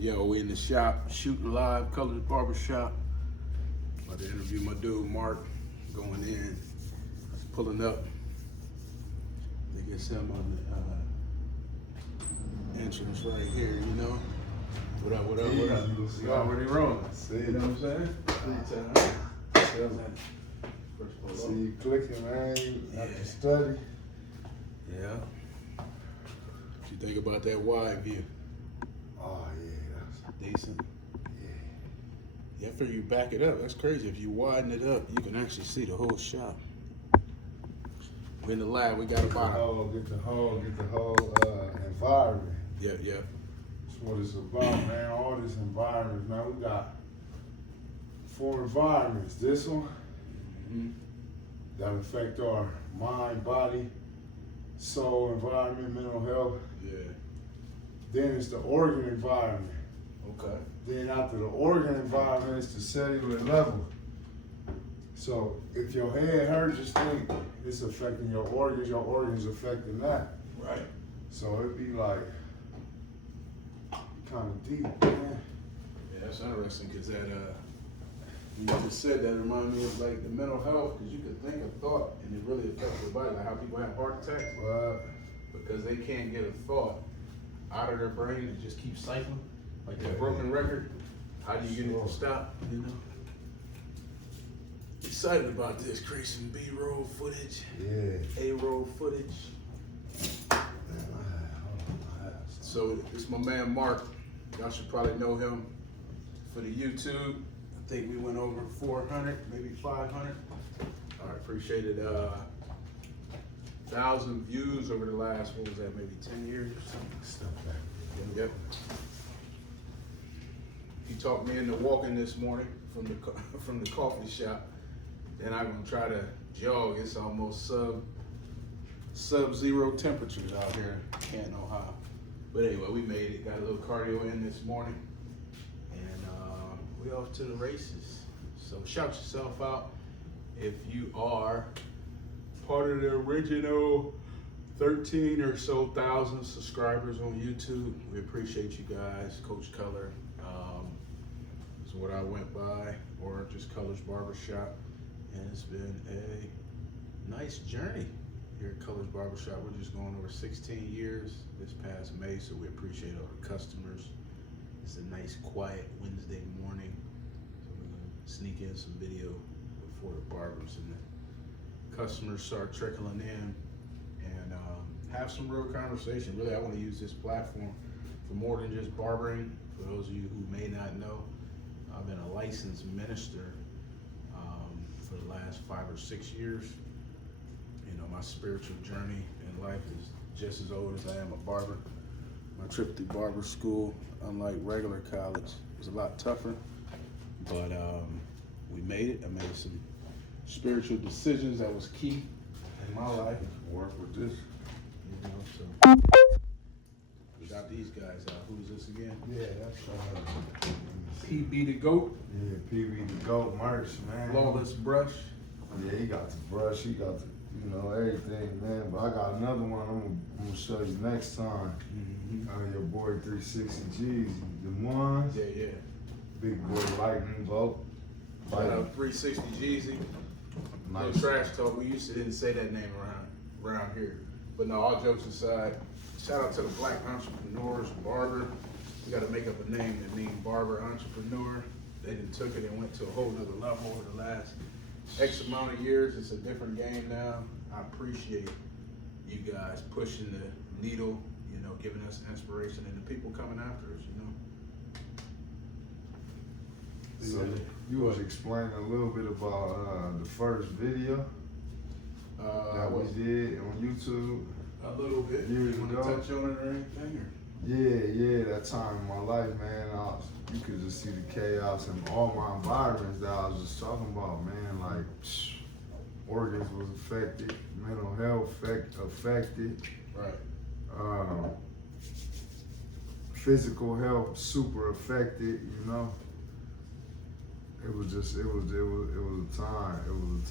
Yo, we in the shop, shooting live, Culler's BarberShop. About to interview my dude, Mark, going in, pulling up. I think it's him on the entrance right here, you know? What up, what up, what up? You already rolling. See, you know what I'm saying? See you clicking, man. You have to study. Yeah. What you think about that wide view? Oh, yeah, that's Decent. yeah. Yeah, I figure you back it up. That's crazy. If you widen it up, you can actually see the whole shop. We're in the lab. We got about Get the whole environment. Yeah. That's what it's about, man. All this environment, man. We got 4 environments. This one that affect our mind, body, soul, environment, mental health. Yeah. Then it's the organ environment. Okay. Then after the organ environment, it's the cellular level. So if your head hurts, just think it's affecting your organs affecting that. Right. So it'd be like kind of deep, man. Yeah, that's interesting because that you just said that reminded me of like the mental health, because you could think a thought and it really affects your body, like how people have heart attacks because they can't get a thought out of their brain and just keep cycling like that broken record. How do you get it to stop? You know. Excited about this, create some B-roll footage, A-roll footage. So it's my man Mark. Y'all should probably know him for the YouTube. I think we went over 400, maybe 500. All right, appreciate it. 1,000 views over the last, what was that, maybe 10 years or something? Step back. Yep. He talked me into walking this morning from the coffee shop. Then I'm gonna try to jog. It's almost sub-zero temperatures out here in Canton, Ohio. But anyway, we made it. Got a little cardio in this morning, and we off to the races. So shout yourself out if you are part of the original 13 or so thousand subscribers on YouTube. We appreciate you guys. Coach Culler is what I went by, or just Culler's BarberShop. And it's been a nice journey here at Culler's BarberShop. We're just going over 16 years this past May, so we appreciate all the customers. It's a nice, quiet Wednesday morning. So we're gonna sneak in some video before the barbers and the customers start trickling in, and have some real conversation. Really, I want to use this platform for more than just barbering. For those of you who may not know, I've been a licensed minister for the last 5 or 6 years. You know, my spiritual journey in life is just as old as I am a barber. My trip through barber school, unlike regular college, was a lot tougher, but we made it. I made some spiritual decisions that was key in my life. Work with this. You know, so shout these guys out. Who's this again? Yeah, that's PB the GOAT. Yeah, PB the GOAT merch, man. Flawless brush. Yeah, he got the brush, he got the, everything, man. But I got another one I'm gonna show you next time. Your boy 360 G's, the ones. Yeah. Big boy lightning bolt. Shout out 360 Jeezy. No trash talk. We used to didn't say that name around here. But no, all jokes aside, shout out to the black entrepreneurs, barber. We got to make up a name that means barber entrepreneur. They done took it and went to a whole nother level over the last X amount of years. It's a different game now. I appreciate you guys pushing the needle, giving us inspiration, and the people coming after us, So you was explaining a little bit about the first video that we did on YouTube. A little bit. Years You want ago. to touch on it or anything? Or? Yeah, that time in my life, man, you could just see the chaos in all my environments that I was just talking about, man. Like, organs was affected, mental health affected. Right. Physical health super affected, It was a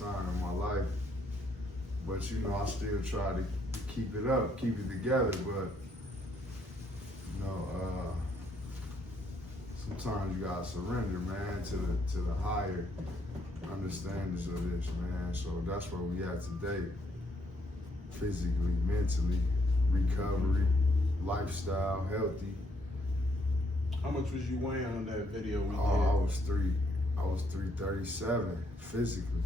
time in my life. But I still try to keep it up, keep it together, but sometimes you gotta surrender, man, to the higher understandings of this, man. So that's where we at today. Physically, mentally, recovery, lifestyle, healthy. How much was you weighing on that video we did? I was 337 physically.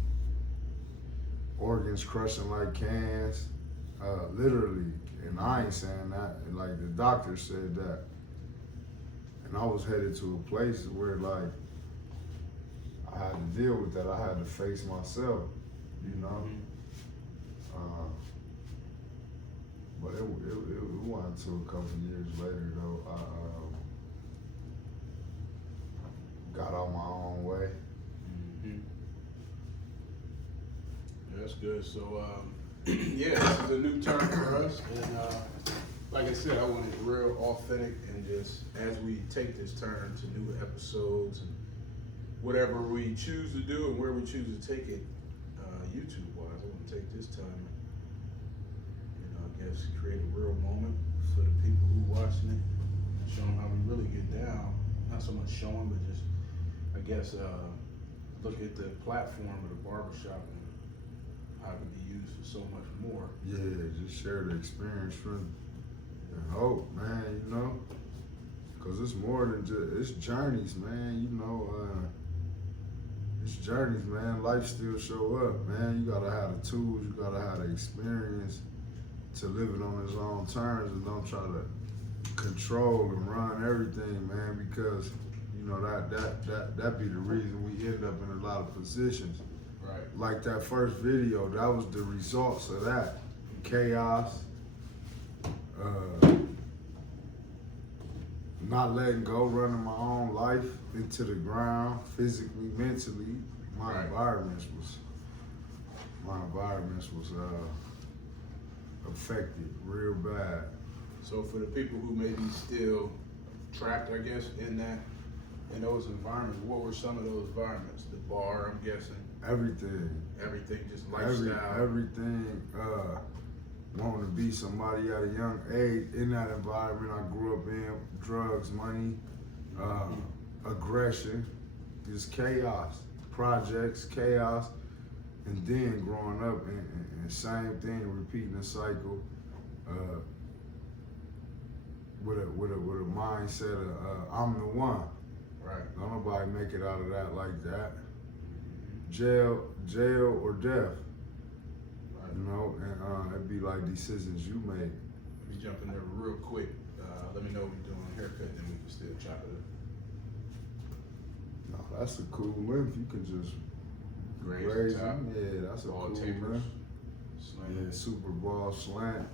Organs crushing like cans, literally. And I ain't saying that. And like the doctor said that. And I was headed to a place where like I had to deal with that. I had to face myself, you know. But it wasn't until a couple of years later though. I got out my own way. Mm-hmm. That's good. So, yeah, this is a new turn for us. And like I said, I want it real authentic and just as we take this turn to new episodes and whatever we choose to do and where we choose to take it, YouTube-wise, I want to take this time and, I guess, create a real moment for the people who watching it, show them how we really get down. Not so much show them, but just, I guess, look at the platform of the barbershop and how it can be used for so much more. Yeah, just share the experience and hope, man, you know? Cause it's more than just, it's journeys, man, you know, it's journeys, man. Life still show up, man. You gotta have the tools, you gotta have the experience to live it on its own terms and don't try to control and run everything, man, because you know that be the reason we end up in a lot of positions. Right. Like that first video, that was the results of that. Chaos, not letting go, running my own life into the ground, physically, mentally. My environments was affected real bad. So for the people who may be still trapped, I guess, in those environments, what were some of those environments? The bar, I'm guessing. Everything, just lifestyle. Everything. Wanting to be somebody at a young age in that environment I grew up in. Drugs, money, aggression, just chaos. Projects, chaos, and then growing up and same thing, repeating the cycle. With a mindset of I'm the one. Right. Don't nobody make it out of that like that. Jail or death. Right. You know, and it'd be like decisions you make. Let me jump in there real quick. Let me know what you're doing a haircut, then we can still chop it up. No, that's a cool length. You can just graze them. Yeah, that's a cool length. Yeah, super ball slant.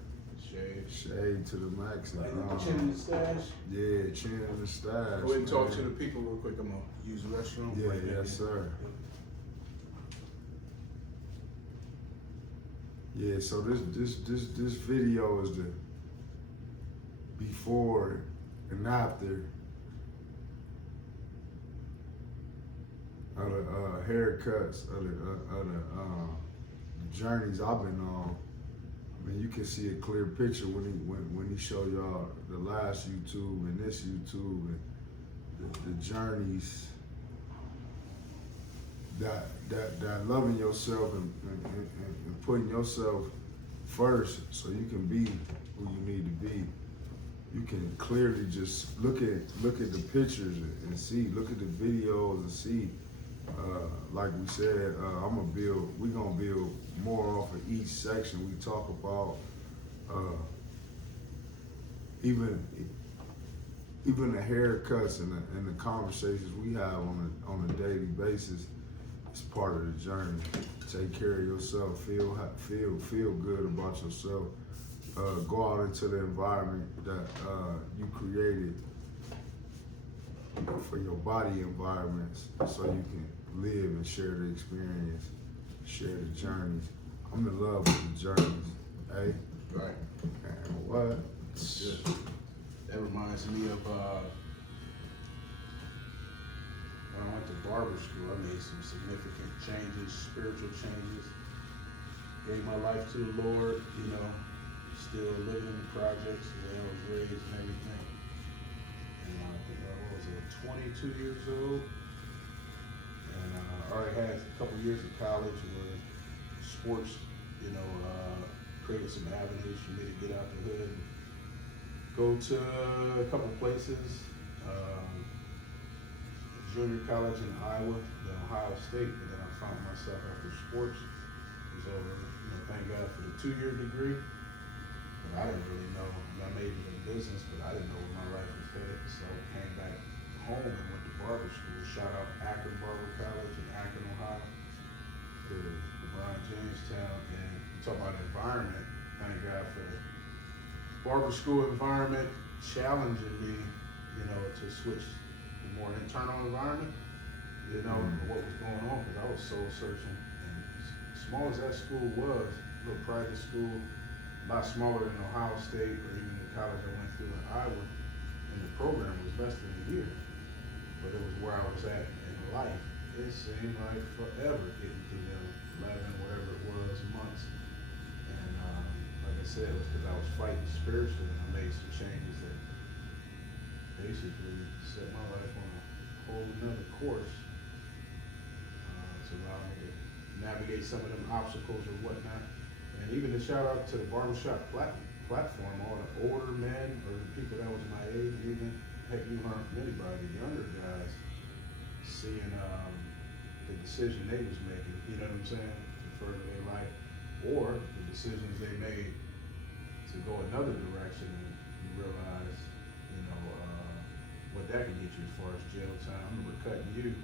Shade to the max. Like the chin in the stash? Yeah, chin in the stash. Go ahead and talk to the people real quick. I'm going to use the restroom. Yeah, yes, sir. Yeah, so this video is the before and after of the haircuts of the journeys I've been on. I mean, you can see a clear picture when he show y'all the last YouTube and this YouTube and the journeys that loving yourself and putting yourself first so you can be who you need to be. You can clearly just look at the pictures and see, look at the videos and see. Like we said, we're gonna build more off of each section. We talk about even the haircuts and the conversations we have on a daily basis. It's part of the journey. Take care of yourself. Feel good about yourself. Go out into the environment that you created for your body environments, so you can live and share the experience, share the journeys. I'm in love with the journeys. Hey. Right. And what? Good. That reminds me of when I went to barber school. I made some significant changes, spiritual changes. Gave my life to the Lord, still living in the projects where I was raised and everything. And I think I was 21 22 years old. And I already had a couple years of college where sports, created some avenues for me to get out the hood and go to a couple places. Junior college in Iowa, then Ohio State, and then I found myself after sports. It was over, thank God for the 2-year degree. But I didn't really know. I majored in business, but I didn't know where my life was headed. So I came back home and went to barber school. Shout out Akron Barber College in Akron, Ohio, to LeBron Jamestown. And talk about environment. Thank God for the barber school environment challenging me, to switch to more internal environment. What was going on, because I was soul searching. And as small as that school was, a little private school, a lot smaller than Ohio State or even the college I went through in Iowa, and the program was less than a year. But it was where I was at in life. It seemed like forever getting through them 11, whatever it was, months. And like I said, it was because I was fighting spiritually, and I made some changes that basically set my life on a whole nother course to allow me to navigate some of them obstacles or whatnot. And even to shout out to the BarberShop platform, all the older men or the people that was my age, even heck, you learn from anybody, the younger guys, seeing the decision they was making, you know what I'm saying, to further their life, or the decisions they made to go another direction, and you realize, what that can get you as far as jail time. I remember cutting you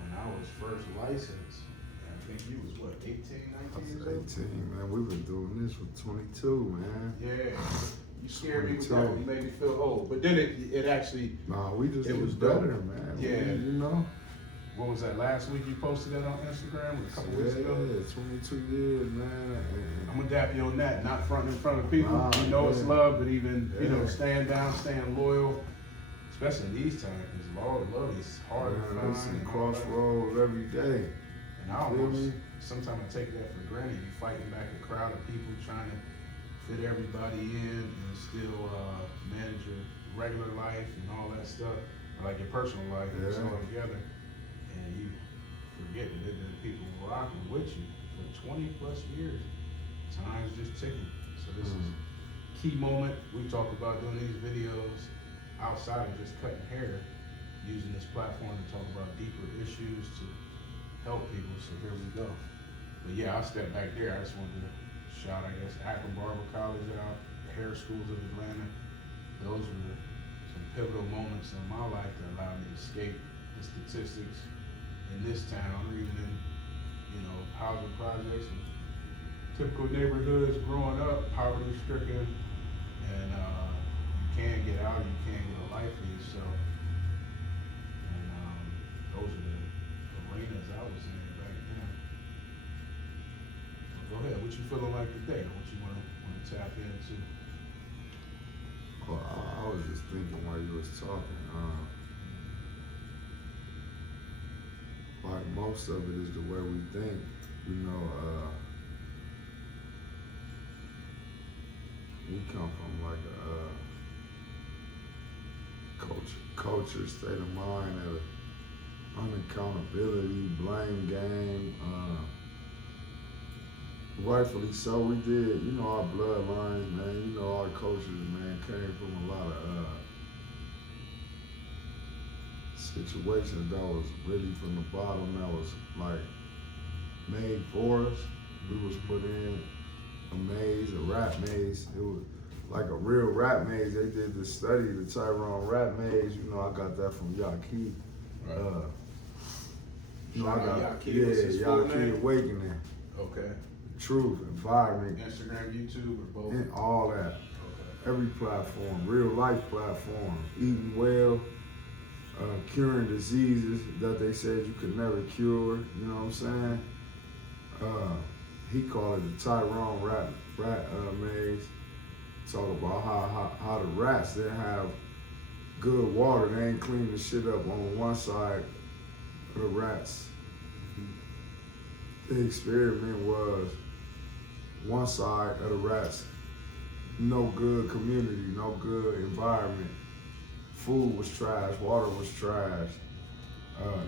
when I was first licensed. I think you was what, 18, 19 years old? 18, man. We've been doing this for 22, man. Yeah. You scared me with 22. that one. You made me feel old. But then it actually, Nah, we just it was better, dope. man. Yeah. What was that, last week you posted that on Instagram? A couple weeks ago? Yeah, 22 years, man. I'm gonna dap you on that, not fronting in front of people. Nah, It's love, but even, Yeah. staying down, staying loyal, especially in these times, because love is hard to find. It's a and all that. crossroads every day. And I almost, sometimes I take that for granted. You fighting back a crowd of people trying to fit everybody in and still manage your regular life and all that stuff, or like your personal life, and it's all together. And you forget that there are people rocking with you for 20 plus years. Time's just ticking. So this is a key moment. We talk about doing these videos outside of just cutting hair, using this platform to talk about deeper issues to help people. So here we go. But yeah, I'll step back there. I just wanted to shout, Akron Barber College out, Hair Schools of Atlanta. Those were some pivotal moments in my life that allowed me to escape the statistics in this town, or even in, housing projects and typical neighborhoods growing up, poverty stricken, and you can get out, you can get a life for yourself. And those are the arenas I was in back then. Go ahead, what you feeling like today? What you want to tap into? Well, I was just thinking while you was talking, like most of it is the way we think, we come from like a culture, state of mind, unaccountability, blame game, rightfully so. We did, our bloodlines, man, our cultures, man, came from a lot of situations that was really from the bottom, that was like made for us. We was put in a maze, a rat maze. It was like a real rat maze. They did the study, the Tyrone rat maze. I got that from Yaki. Right. I got Yaki Awakening. Okay. Truth, environment, Instagram, YouTube, or both? and all that. Okay. Every platform, real life platform, eating well, curing diseases that they said you could never cure. You know what I'm saying? He called it the Tyrone rat maze. Talk about how the rats didn't have good water. They ain't clean the shit up on one side of the rats. The experiment was one side of the rats, no good community, no good environment, Food was trash, water was trash,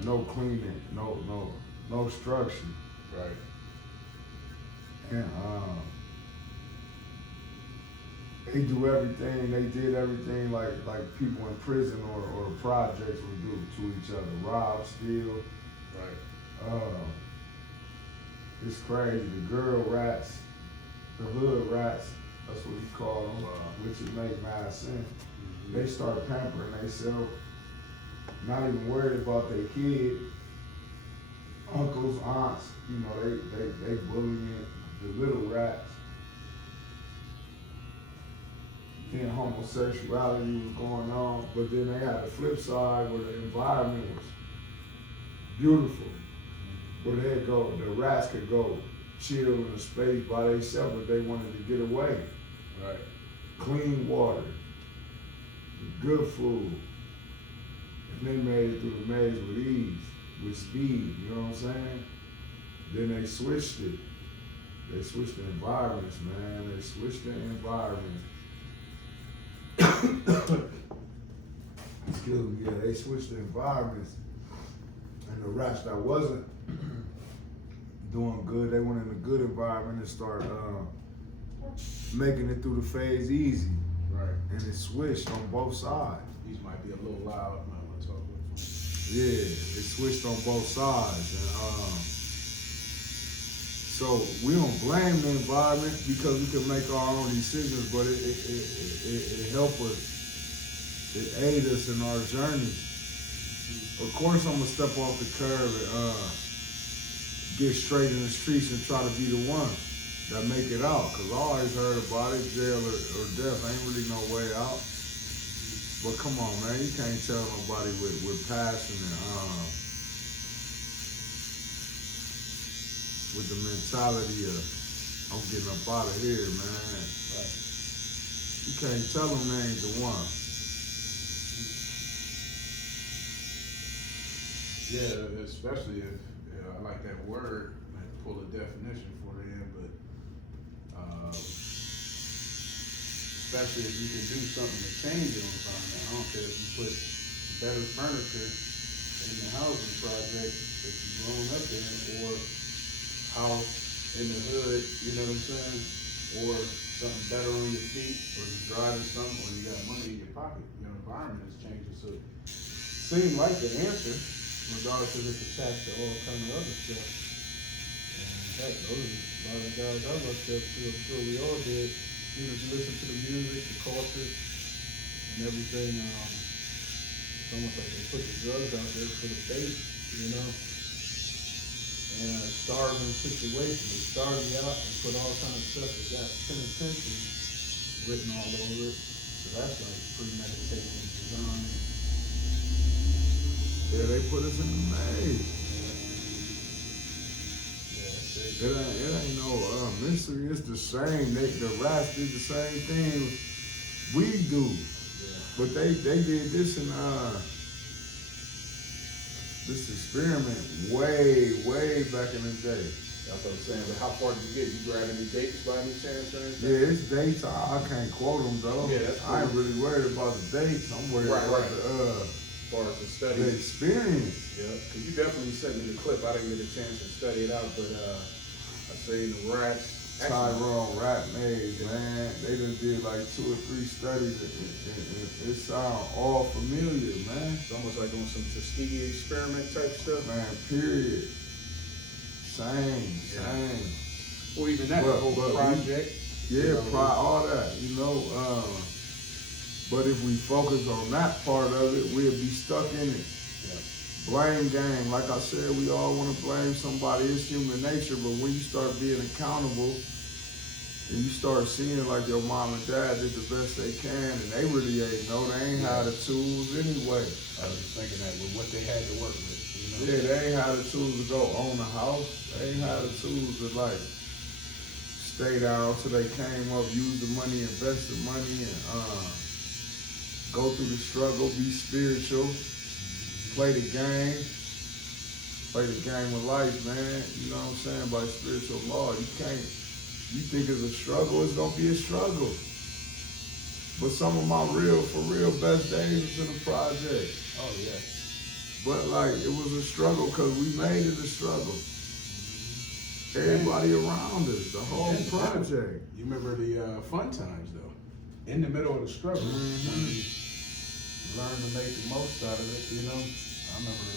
no cleaning, no structure. Right. And they did everything like people in prison or the projects would do to each other. Rob, steal. Right. It's crazy. The girl rats, the hood rats, that's what we call them, Wow. which would make mad sense. They start pampering themselves, not even worried about their kid, uncles, aunts, they bullying the little rats. Then homosexuality was going on, but then they had the flip side where the environment was beautiful. Where they'd go, the rats could go chill in a space by themselves if they wanted to get away. Right. Clean water, good food, and they made it through the maze with ease, with speed, you know what I'm saying? Then they switched it. They switched the environments, man. They switched the environments. Excuse me, yeah, they switched the environments. And the rats that wasn't doing good, they went in a good environment and started making it through the phase easy. Right. And it switched on both sides. These might be a little loud. I might want to talk with them. Yeah, it switched on both sides. And so we don't blame the environment because we can make our own decisions, but it helped us, it aid us in our journey. Of course, I'm gonna step off the curb and get straight in the streets and try to be the one that make it out. Cause I always heard about it, jail or death ain't really no way out. But come on, man, you can't tell nobody with passion and with the mentality of I'm getting up out of here, man. Right. You can't tell them they ain't the one. Yeah, especially if I like that word. I have to pull a definition for it in, but especially if you can do something to change your environment. I don't care if you put better furniture in the housing project that you've grown up in, or house in the hood, you know what I'm saying? Or something better on your feet, or you're driving something, or you got money in your pocket. Your environment is changing, so it seems like the answer, regardless if it's attached to all kind of other stuff. And heck, those are a lot of guys I looked up to, I'm sure we all did. You know, if you listen to the music, the culture, and everything, it's almost like they put the drugs out there for the faith, you know? And a starving situation, they started you out and put all kind of stuff that got penitentiary written all over it. So that's like premeditated and designed. Yeah, they put us in the maze. Yeah, It ain't no mystery. It's the same. The rats did the same thing we do, but they did this in this experiment way back in the day. that's what I'm saying. But how far did you get? You grab any dates by any chance or anything? Yeah, it's dates. I can't quote them though. Yeah, that's I ain't cool. really worried about the dates. I'm worried about As far as the study. the experience. Yeah, because you definitely sent me the clip. I didn't get a chance to study it out, but I seen the rats. Tyrone Rat Maze, man. They done did like 2 or 3 studies and it sound all familiar, man. It's almost like doing some Tuskegee experiment type stuff. Man, period. Same. Or even that But- whole but we- project. Yeah, all that, you know. But if we focus on that part of it, we'll be stuck in it. Yeah. Blame game, like I said, we all want to blame somebody. It's human nature, but when you start being accountable and you start seeing like your mom and dad did the best they can, and they really ain't know, they ain't had the tools anyway. I was just thinking that with what they had to work with, you know? Yeah, they ain't had the tools to go own a house. They ain't had the tools to like stay down till they came up, use the money, invest the money, and go through the struggle, be spiritual, play the game of life, man. You know what I'm saying? By spiritual law, you think it's a struggle, it's gonna be a struggle. But some of my real, for real, best days was in the project. Oh yeah. But like, it was a struggle because we made it a struggle. Everybody around us, the whole project. You remember the fun times though? In the middle of the struggle, you learn to make the most out of it, you know? I remember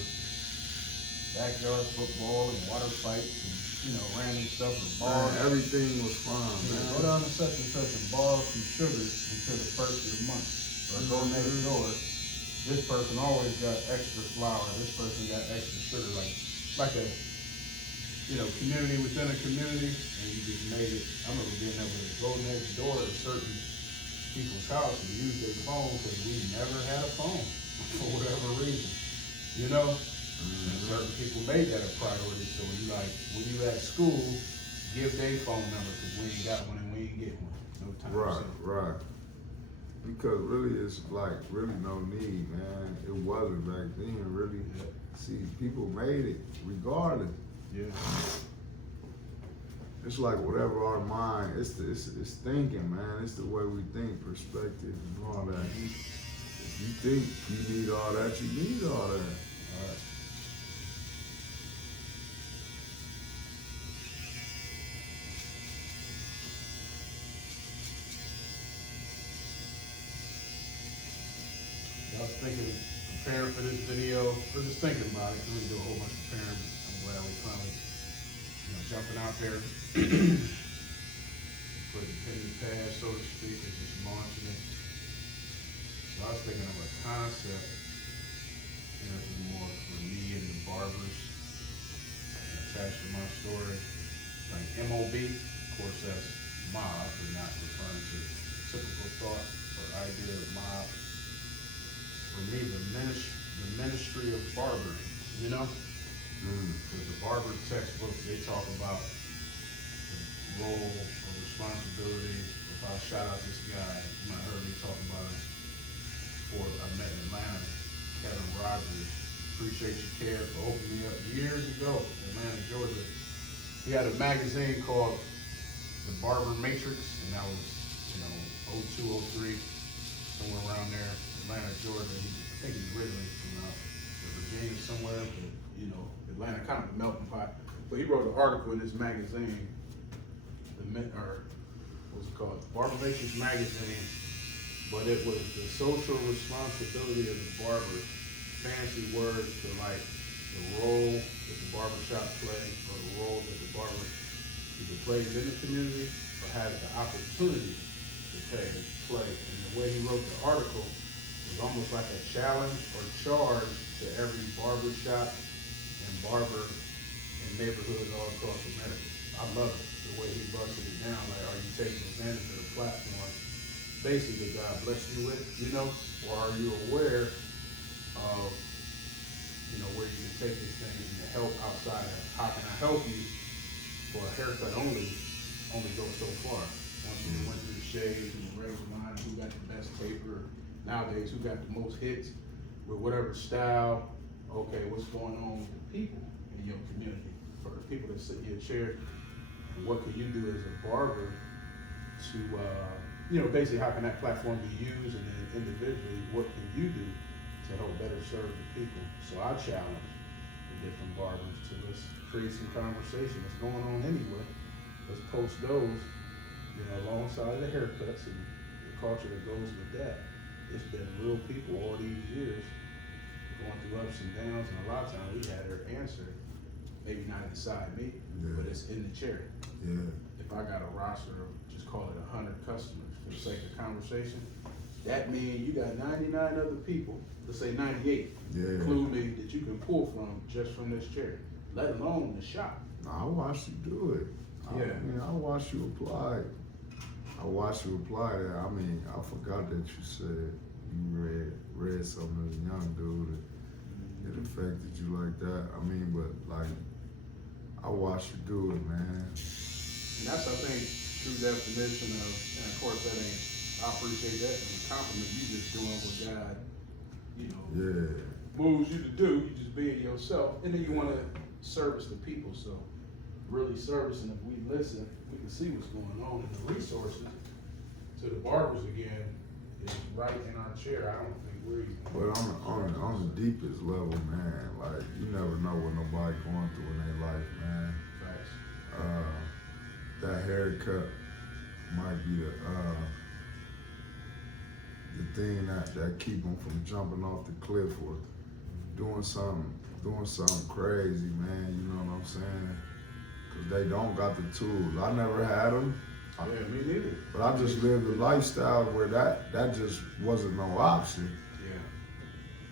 backyard football and water fights and, you know, random stuff with bars. Man, everything was fun, man. Go down to such and such and borrow some sugars until the first of the month. Or go next door. This person always got extra flour. This person got extra sugar. Like a, you know, community within a community. And you just made it. I remember being able to go next door to certain people's house and use their phone because we never had a phone for whatever reason. You know? And certain people made that a priority. So when you at school, give their phone number because we ain't got one and we ain't get one. No time. Right, right. Because really, it's like really no need, man. It wasn't back then, really. Yeah. See, people made it regardless. Yeah. It's like whatever our mind, it's thinking, man. It's the way we think, perspective and all that. If you think you need all that, you need all that. All right. I was thinking, preparing for this video, or just thinking about it, really do a whole bunch of preparing. I'm glad we finally, you know, jumping out there, putting pen to pad, so to speak, and just launching it. So I was thinking of a concept, you know, more for me and the barbers, attached to my story, like MOB. Of course, that's mob, we're not referring to typical thought or idea of mob. For me, the ministry of barbering, you know? Because the barber textbooks, they talk about the role or responsibility. If I shout out this guy, you might have heard me talk about it before I met in Atlanta, Kevin Rogers. Appreciate your care for opening me up years ago in Atlanta, Georgia. He had a magazine called The Barber Matrix, and that was, you know, 02, 03, somewhere around there. Atlanta, Georgia. I think he's originally from Virginia somewhere, but you know, Atlanta, kind of a melting pot. But he wrote an article in this magazine, what's it called? Barber Matrix magazine, but it was the social responsibility of the barber. Fancy word for like the role that the barbershop plays, or the role that the barber either plays in the community or has the opportunity to play. And the way he wrote the article, almost like a challenge or charge to every barber shop and barber in neighborhoods all across America. I love it, the way he busted it down. Like, are you taking advantage of the platform, basically, God bless you with, you know? Or are you aware of, you know, where you can take this thing and the help outside of how can I help you for a haircut only go so far. Once you went through the shades and the razor line, who got the best taper, nowadays, who got the most hits with whatever style? Okay, what's going on with the people in your community? For the people that sit in your chair, and what can you do as a barber to, you know, basically how can that platform be used, and then individually, what can you do to help better serve the people? So I challenge the different barbers to let's create some conversation that's going on anyway. Let's post those, you know, alongside the haircuts and the culture that goes with that. It's been real people all these years going through ups and downs, and a lot of times we had her answer, maybe not inside me, but it's in the chair. Yeah. If I got a roster of, just call it 100 customers for the sake of conversation, that means you got 99 other people, let's say 98, include me, that you can pull from just from this chair, let alone the shop. I watched you do it. I watched you apply. I watched you apply that. I mean, I forgot that you said you read something as a young dude and it affected you like that. I mean, but like, I watched you do it, man. And that's, I think, true definition of, and of course that ain't, I appreciate that as a compliment. You just doing what God, you know, moves you to do. You just being yourself, and then you want to service the people. So really servicing, if we listen, we can see what's going on, and the resources to the barbers again is right in our chair, I don't think we're even. But on the deepest level, man, like you never know what nobody going through in their life, man. Facts. That haircut might be the thing that keep them from jumping off the cliff or doing something crazy, man. You know what I'm saying? Cause they don't got the tools. I never had them. Yeah, me neither. But I just lived a lifestyle where that just wasn't no option. Yeah.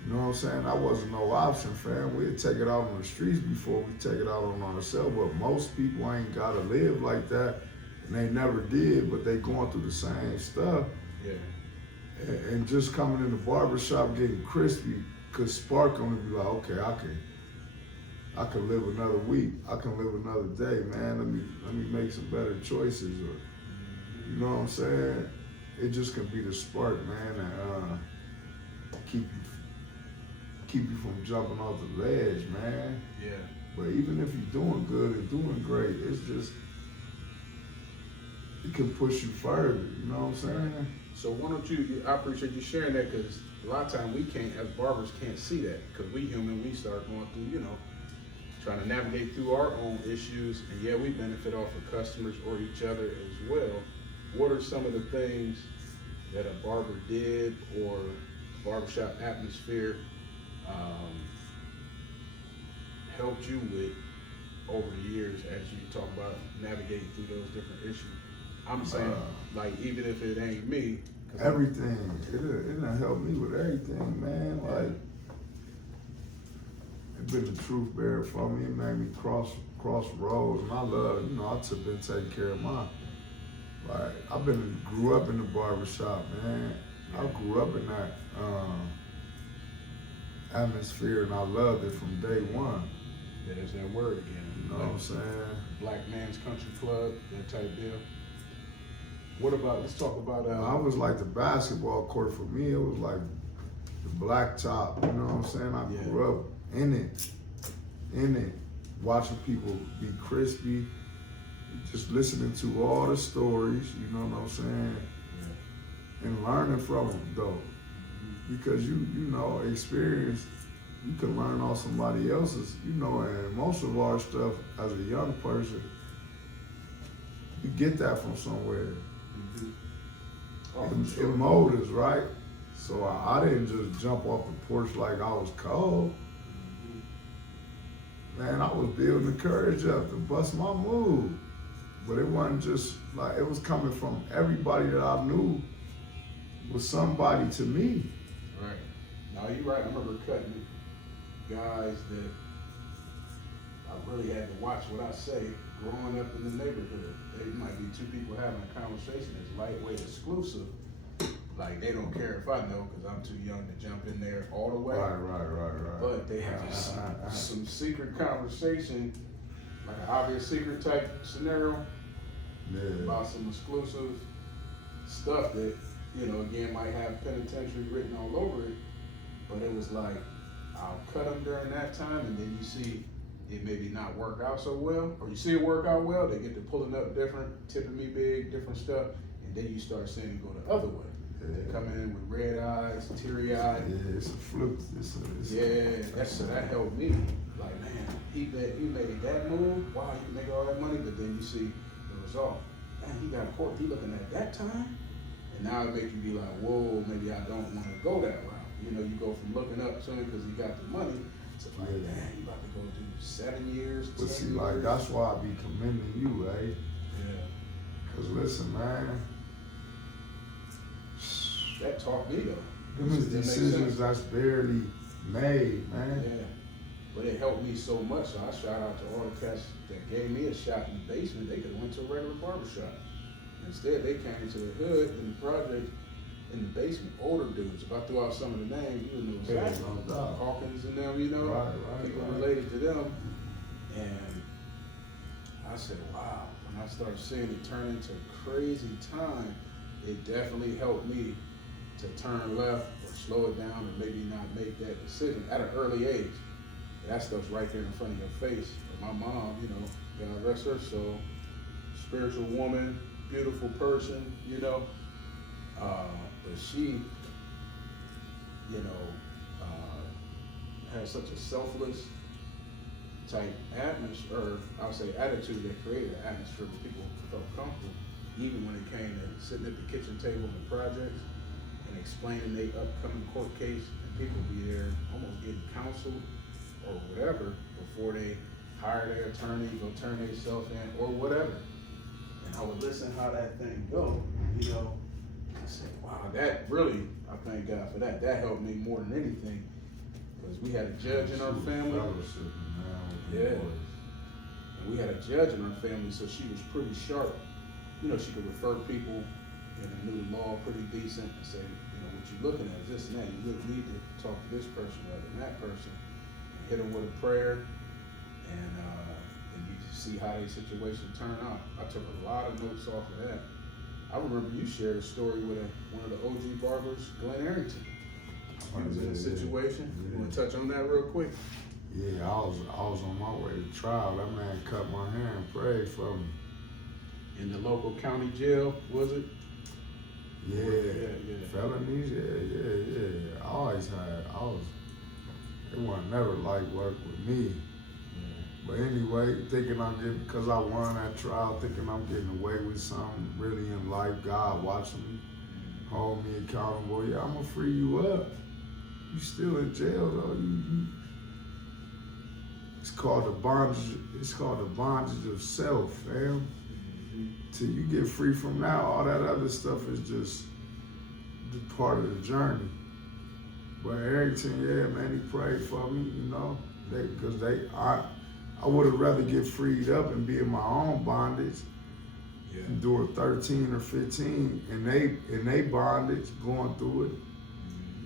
You know what I'm saying? That wasn't no option, fam. We'd take it out on the streets before we take it out on ourselves. But most people ain't gotta live like that, and they never did. But they going through the same stuff. Yeah. And just coming in the barbershop getting crispy could spark them to be like, okay, I can live another week. I can live another day, man. Let me make some better choices, or you know what I'm saying? It just can be the spark, man, and keep you from jumping off the ledge, man. Yeah. But even if you're doing good and doing great, it's just it can push you further. You know what I'm saying? So why don't you, I appreciate you sharing that, because a lot of times we can't, as barbers, can't see that, because we human, we start going through, trying to navigate through our own issues, and yeah, we benefit off of customers or each other as well. What are some of the things that a barber did or barbershop atmosphere helped you with over the years as you talk about navigating through those different issues? I'm saying, like, even if it ain't me. Everything. It done helped me with everything, man. Like, it been the truth bearer for me. It made me cross roads, and I love, I been taking care of mine. Like, grew up in the barbershop, man. I grew up in that atmosphere, and I loved it from day one. Yeah, there's that word again. You know what I'm saying? Black man's country club, that type deal. What about, let's talk about... I was like the basketball court for me. It was like the blacktop, you know what I'm saying? I grew up in it, watching people be crispy, just listening to all the stories, you know what I'm saying? Yeah. And learning from them, though. Because you know, experience, you can learn off somebody else's, and most of our stuff as a young person, you get that from somewhere. It mold us, right? So I didn't just jump off the porch like I was cold. Man, I was building the courage up to bust my move. But it wasn't just like, it was coming from everybody that I knew was somebody to me. Right. No, you're right. I remember cutting guys that I really had to watch what I say growing up in the neighborhood. They might be two people having a conversation that's lightweight exclusive. Like, they don't care if I know, because I'm too young to jump in there all the way. Right. But they have some secret conversation, like an obvious secret type scenario, about some exclusive stuff that, again, might have penitentiary written all over it. But it was like, I'll cut them during that time, and then you see it maybe not work out so well, or you see it work out well, they get to pulling up different, tipping me big, different stuff, and then you start seeing it go the other way. They come in with red eyes, teary-eyed. Yeah, it's a flip. That helped me. Like, man, he made that move. Wow, he made all that money, but then you see the result. Man, he got caught. He looking at that time, and now it makes you be like, whoa, maybe I don't want to go that route. You go from looking up to him because he got the money. So like, man, you about to go do 7 years. But see, like, that's why I be commending you, eh? Yeah. Cause listen, man. That taught me though. Them is decisions that's barely made, man. Yeah. But it helped me so much. So I shout out to all the cats that gave me a shot in the basement. They could have went to a regular barbershop. Instead, they came to the hood in the project in the basement. Older dudes. If I threw out some of the names, you would know exactly. Hawkins and them, Right, people related to them. And I said, wow. When I started seeing it turn into crazy time, it definitely helped me to turn left or slow it down or maybe not make that decision at an early age. That stuff's right there in front of your face. But my mom, God rest her soul, spiritual woman, beautiful person, but she, you know, has such a selfless type atmosphere, or I would say attitude, that created an atmosphere where people felt comfortable, even when it came to sitting at the kitchen table in the projects and explaining their upcoming court case, and people be there almost getting counsel or whatever before they hire their attorney, go turn themselves in or whatever. And I would listen how that thing go, you know, and say, wow, that really, I thank God for that. That helped me more than anything, because we had a judge in our family. Yeah. And we had a judge in our family, so she was pretty sharp. You know, she could refer people and knew the law pretty decent and say, you know, what you're looking at is this and that. You really need to talk to this person rather than that person. And hit them with a prayer, and you see how their situation turned out. I took a lot of notes off of that. I remember you shared a story with one of the OG barbers, Glenn Arrington. He was in a situation. You want to touch on that real quick? Yeah, I was on my way to trial. That man cut my hair and prayed for me. In the local county jail, was it? Yeah. Felonies, yeah. It wasn't never like work with me. Yeah. But anyway, thinking I'm getting, because I won that trial, thinking I'm getting away with something really in life, God watching me, hold me accountable. Yeah, I'm gonna free you up. You still in jail though. It's called the bondage of self, fam. Till you get free from that, all that other stuff is just part of the journey. But Arrington, yeah, man, he prayed for me, you know, because I would have rather get freed up and be in my own bondage, and do a 13 or 15 in they bondage, going through it.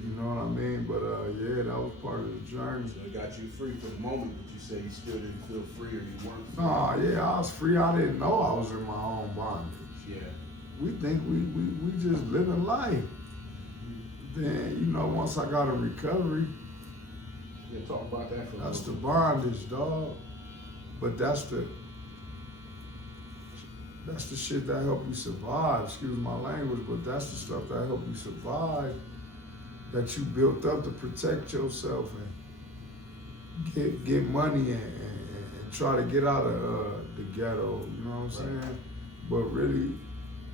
You know what I mean? But yeah, that was part of the journey. So it got you free for the moment, but you said you still didn't feel free, or you weren't free. Nah, yeah, I was free. I didn't know I was in my own bondage. Yeah. We think we just living life. Then, you know, once I got a recovery, yeah, talk about that for a that's the little bondage, dog. But that's the shit that help you survive. Excuse my language, but that's the stuff that help you survive, that you built up to protect yourself and get money and try to get out of the ghetto, you know what I'm saying? But really,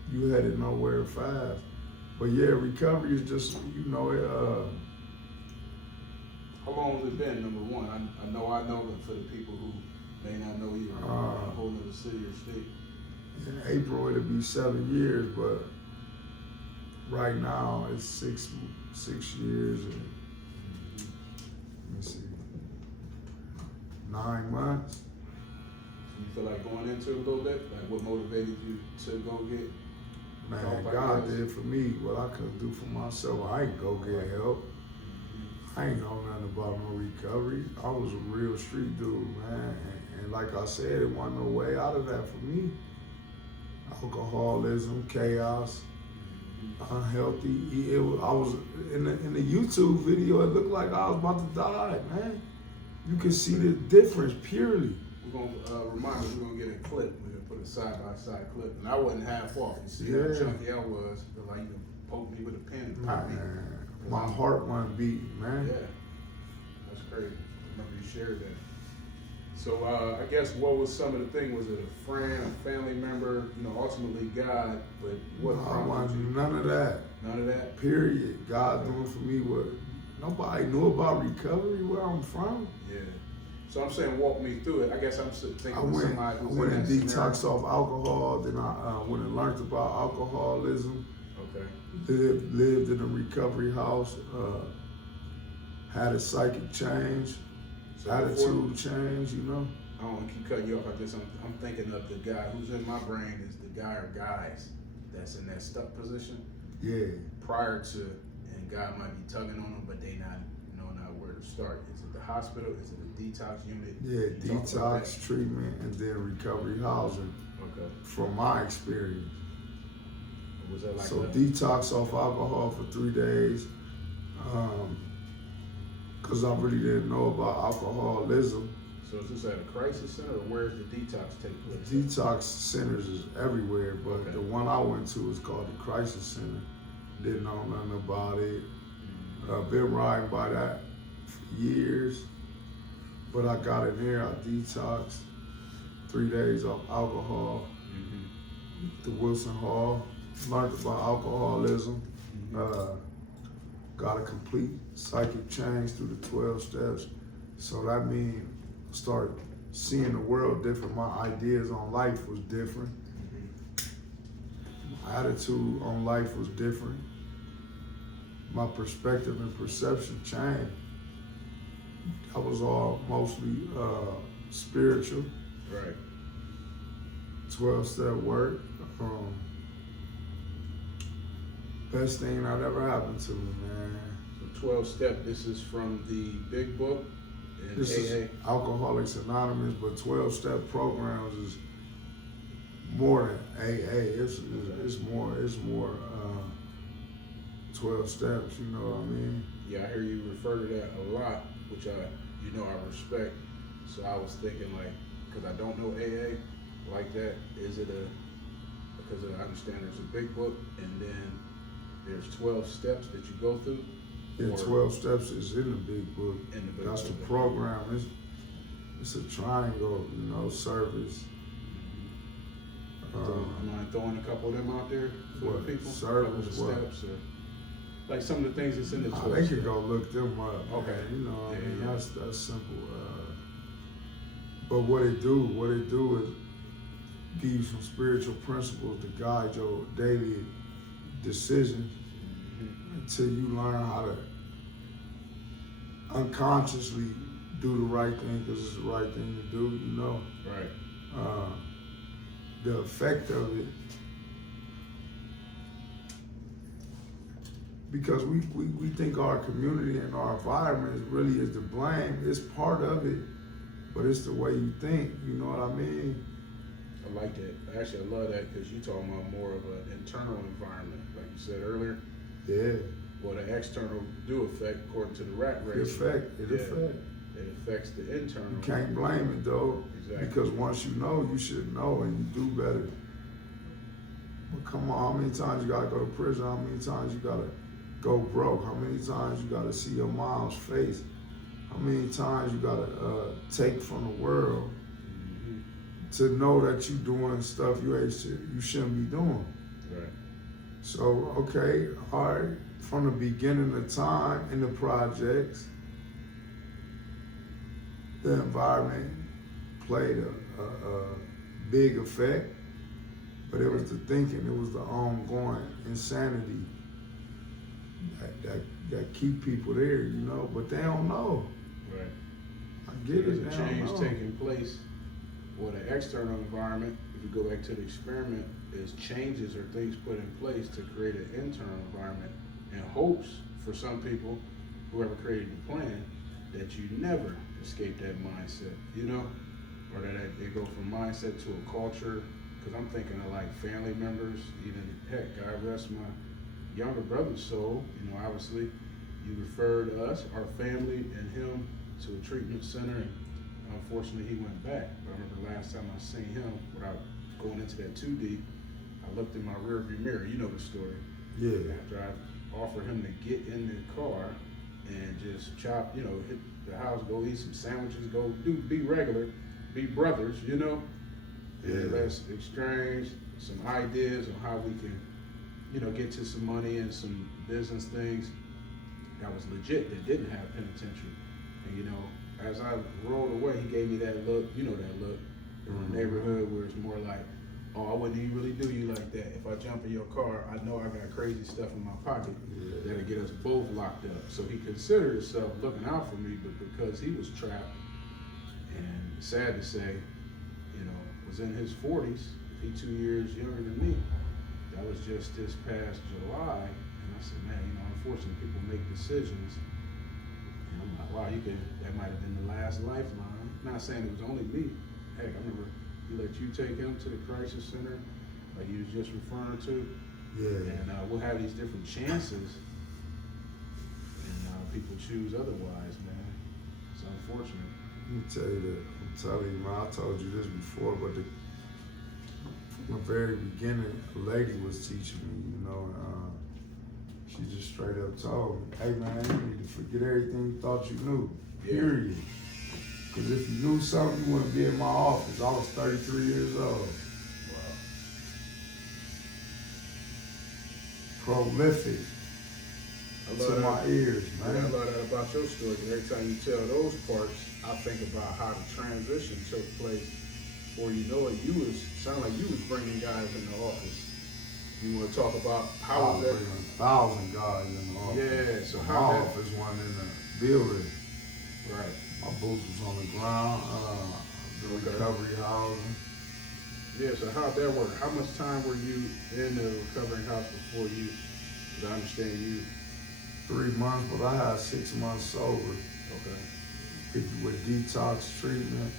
you headed nowhere fast. But yeah, recovery is just, you know, How long has it been, number one? I know, but for the people who may not know you, or a whole other city or state. In April, it'll be 7 years, but right now it's 6 years and, let me see, 9 months. You feel like going into it a little bit? Like, what motivated you to go get Man, God did for me what I couldn't do for myself. I ain't go get help. I ain't know nothing about no recovery. I was a real street dude, man. And like I said, it wasn't no way out of that for me. Alcoholism, chaos, unhealthy. I was in the YouTube video. It looked like I was about to die, man. You can see the difference purely. We're gonna remind us, we're gonna get a clip. We're gonna put a side-by-side clip, and I wasn't half off. You see how chunky I was? Like you poked me with a pen and popped me. My heart wasn't beating, man. Yeah, that's crazy. I remember you shared that. So I guess what was some of the thing? Was it a friend, a family member? You know, ultimately God. But what? No, I wanted none of that. None of that. Period. God doing for me what nobody knew about recovery where I'm from. Yeah. So I'm saying, walk me through it. I guess I'm thinking I went and detoxed scenario. off alcohol. Then I went and learned about alcoholism. Okay. Lived in a recovery house. Had a psychic change, So attitude change. You know. I don't want to keep cutting you off. I'm thinking of the guy who's in my brain is the guy or guys that's in that stuck position. Yeah. Prior to, and God might be tugging on them, but they not where to start. Is it the hospital? Is it a detox unit? Yeah, detox treatment and then recovery housing. Okay. From my experience. Was that like so detox off alcohol for 3 days, because I really didn't know about alcoholism. So is this at a crisis center, or where's the detox take place? Detox centers is everywhere, but the one I went to is called the Crisis Center. didn't know nothing about it. Been riding by that for years, but I got in there, I detoxed, 3 days off alcohol, the Wilson Hall, learned about alcoholism, got a complete psychic change through the 12 steps. So that means I started seeing the world different. My ideas on life was different. My attitude on life was different. My perspective and perception changed. I was all mostly spiritual. Right. 12-step work. Best thing that ever happened to me, man. So 12 step, this is from the big book in This AA? is Alcoholics Anonymous, but 12-step programs is more than AA. It's more 12 steps, you know what I mean? Yeah, I hear you refer to that a lot, which I respect. So I was thinking like, because I don't know AA like that, is it because I understand there's a big book and then there's 12 steps that you go through? Yeah, Or 12 steps is in the big book. in the big That's book. the program. It's a triangle, you know, service. Mind throwing a couple of them out there for What, the people? service, A couple what? of steps or like some of the things that's in the 12 They could steps. go look them up. Okay. Man. You know what I Yeah, mean? yeah. That's simple. But what it do is give you some spiritual principles to guide your daily decisions until you learn how to unconsciously do the right thing because it's the right thing to do, you know? Right. The effect of it, because we think our community and our environment really is to blame. It's part of it, but it's the way you think, you know what I mean? I like that. Actually, I love that because you're talking about more of an internal environment, like you said earlier. Yeah. Well, the external do affect, according to the rat race. It Yeah. affects. It affects the internal. You can't blame it though, Exactly. because once you know, you should know and you do better. But come on, how many times you gotta go to prison? How many times you gotta go broke? How many times you gotta see your mom's face? How many times you gotta take from the world to know that you doing stuff you shouldn't be doing? Right. So, okay, all right, from the beginning of time in the projects, the environment played a big effect, but it was the thinking, it was the ongoing insanity that keep people there, you know, but they don't know. Right. I get it, There's they a don't change know. taking place. Well, the external environment, if you go back to the experiment, is changes or things put in place to create an internal environment in hopes for some people, whoever created the plan, that you never escape that mindset, you know? Or that they go from mindset to a culture, because I'm thinking of like family members, even heck, God rest my younger brother's soul, you know, obviously, you referred us, our family, and him to a treatment center, and unfortunately he went back. But I remember last time I seen him, without going into that too deep, I looked in my rearview mirror, you know the story. Yeah. After I offered him to get in the car and just chop, you know, hit the house, go eat some sandwiches, go be regular, be brothers, you know? And Yeah. let's exchange some ideas on how we can, you know, get to some money and some business things that was legit, that didn't have penitentiary. And you know, as I rolled away, he gave me that look, you know that look, in the neighborhood where it's more like, oh, I wouldn't even really do you like that. If I jump in your car, I know I got crazy stuff in my pocket that'll get us both locked up. So he considered himself looking out for me, but because he was trapped, and sad to say, you know, was in his 40s, he 2 years younger than me. That was just this past July, and I said, man, you know, unfortunately people make decisions, and I'm like, wow, that might have been the last lifeline. Not saying it was only me. Heck, I remember he let you take him to the crisis center, like he was just referring to. Yeah. And we'll have these different chances, and people choose otherwise, man. It's unfortunate. Let me tell you that. I'm telling you, man, I told you this before, but from the very beginning, a lady was teaching me, you know, She just straight up told me, hey man, you need to forget everything you thought you knew, Yeah. period. Because if you knew something, you wouldn't be in my office. I was 33 years old. Wow. Prolific to my ears, Yeah, I man. love that about your story. 'Cause every time you tell those parts, I think about how the transition took place. Before you know it, sound like you was bringing guys in the office. You want to talk about how I was was that? bringing 1,000 guys in the office. Yeah, so my how that? office wasn't in the building. Right. My boots was on the ground. The Okay. recovery housing. Yeah, so how'd that work? How much time were you in the recovery house before you? Because I understand you. 3 months, but I had 6 months sober. Okay. With detox treatment.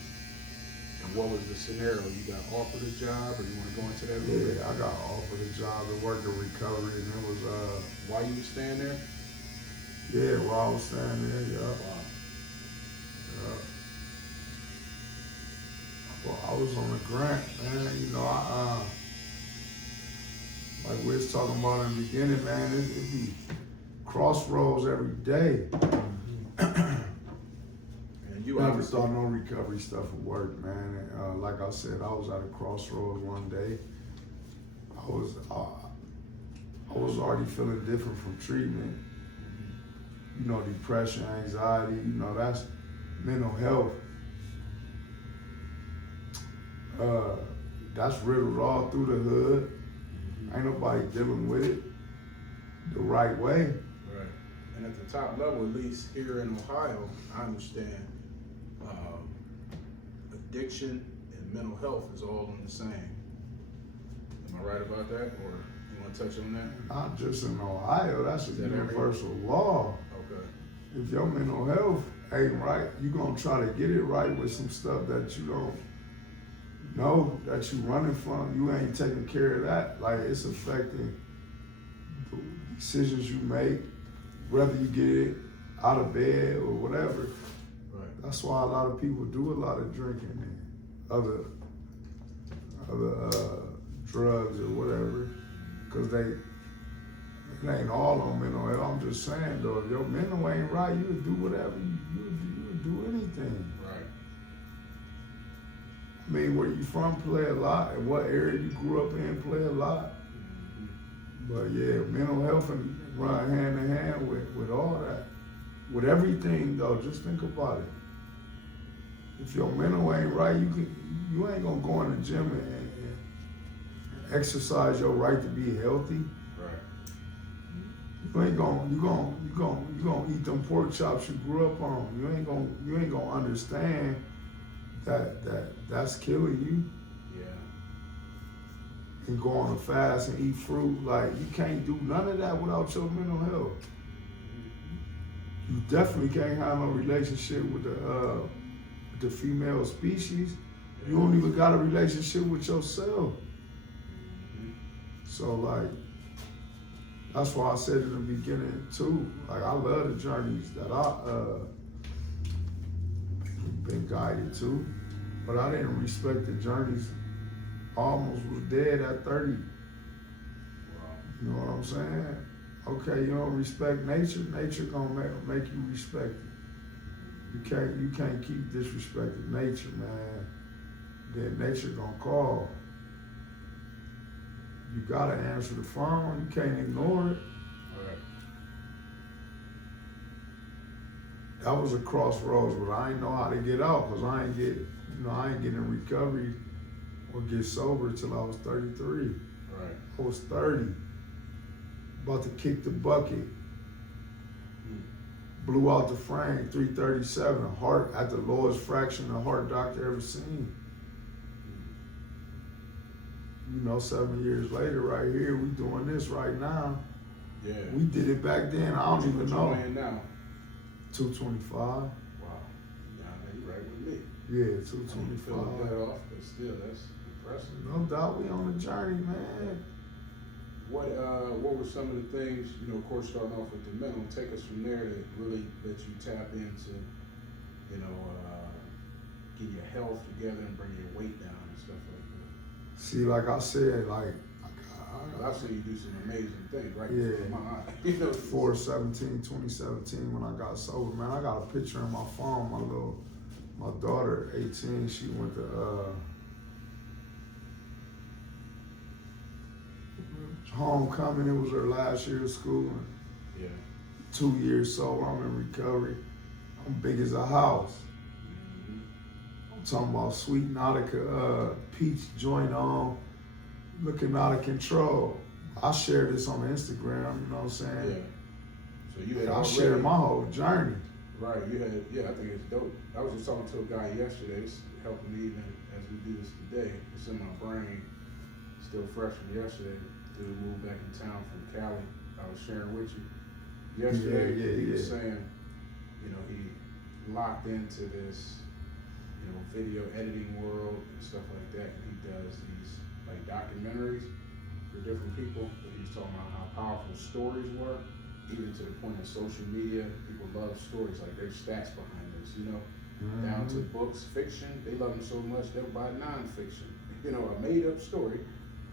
And what was the scenario? You got offered a job, or you want to go into that a little bit? Yeah, I got offered a job to work in recovery, and it was Why you was staying there? yeah, while I was staying there, yeah. Wow. Well, I was on a grant, man. You know, like we was talking about in the beginning, man. It be crossroads every day. And you Never obviously thought no recovery stuff would work, man. And, like I said, I was at a crossroads one day. I was already feeling different from treatment. You know, depression, anxiety. You know, that's mental health. That's riddled all through the hood. Ain't nobody dealing with it the right way. right. And at the top level, at least here in Ohio, I understand addiction and mental health is all in the same. Am I right about that, or you want to touch on that? Not just in Ohio, that's a Is that universal law. Okay. If your mental health ain't right, you gonna try to get it right with some stuff that you don't know that you running from. You ain't taking care of that. Like, it's affecting the decisions you make, whether you get it out of bed or whatever. Right. That's why a lot of people do a lot of drinking and other drugs or whatever, because it ain't all on mental health. I'm just saying though, if your mental ain't right, you would do whatever, you would do anything. Right. I mean, where you from play a lot, and what area you grew up in play a lot. But yeah, mental health and run hand in hand with all that. With everything though, just think about it. If your mental ain't right, you ain't gonna go in the gym and exercise your right to be healthy. Right. You gonna eat them pork chops you grew up on. You ain't gonna understand that's killing you. Yeah. And go on a fast and eat fruit. Like, you can't do none of that without your mental health. You definitely can't have no relationship with the female species. You don't even got a relationship with yourself. So like, that's why I said in the beginning too, like, I love the journeys that I been guided to, but I didn't respect the journeys. I almost was dead at 30. Wow. You know what I'm saying? Okay, you don't respect nature, nature gonna make you respect it. You can't keep disrespecting nature, man. Then nature gonna call. You gotta answer the phone, you can't ignore it. Right. That was a crossroads, but I ain't know how to get out, because I ain't get in recovery or get sober till I was 33. Right. I was 30, about to kick the bucket. Blew out the frame, 337, heart at the lowest fraction a heart doctor ever seen. You know, 7 years later, right here, we doing this right now. Yeah. We did it back then, I don't even know. What you weighing now? 225. Wow. Yeah, you right with me. Yeah, Feel 225. that off, but still, that's impressive. No doubt, we on the journey, man. What were some of the things, you know, of course, starting off with the mental, take us from there to really let you tap into, you know, get your health together and bring your weight down and stuff like that? See, like I said, like I've seen you do some amazing things right Yeah. before my eyes. You know, 2017 when I got sober, man. I got a picture in my phone. My daughter, 18, she went to homecoming. It was her last year of school. yeah. 2 years sober. I'm in recovery. I'm big as a house. I'm talking about sweet Nautica peach joint on, looking out of control. I shared this on Instagram, you know what I'm saying? Yeah. So you had I shared my whole journey. Right, you had, I think it's dope. I was just talking to a guy yesterday, it's helping me even as we do this today. It's in my brain, still fresh from yesterday. Dude moved back in town from Cali. I was sharing with you. Yesterday, he was saying, you know, he locked into this, you know, video editing world and stuff like that. And he does these like documentaries for different people. But he's talking about how powerful stories were, even to the point of social media. People love stories, like there's stats behind this, you know, down to books, fiction. They love them so much they'll buy nonfiction. You know, a made up story,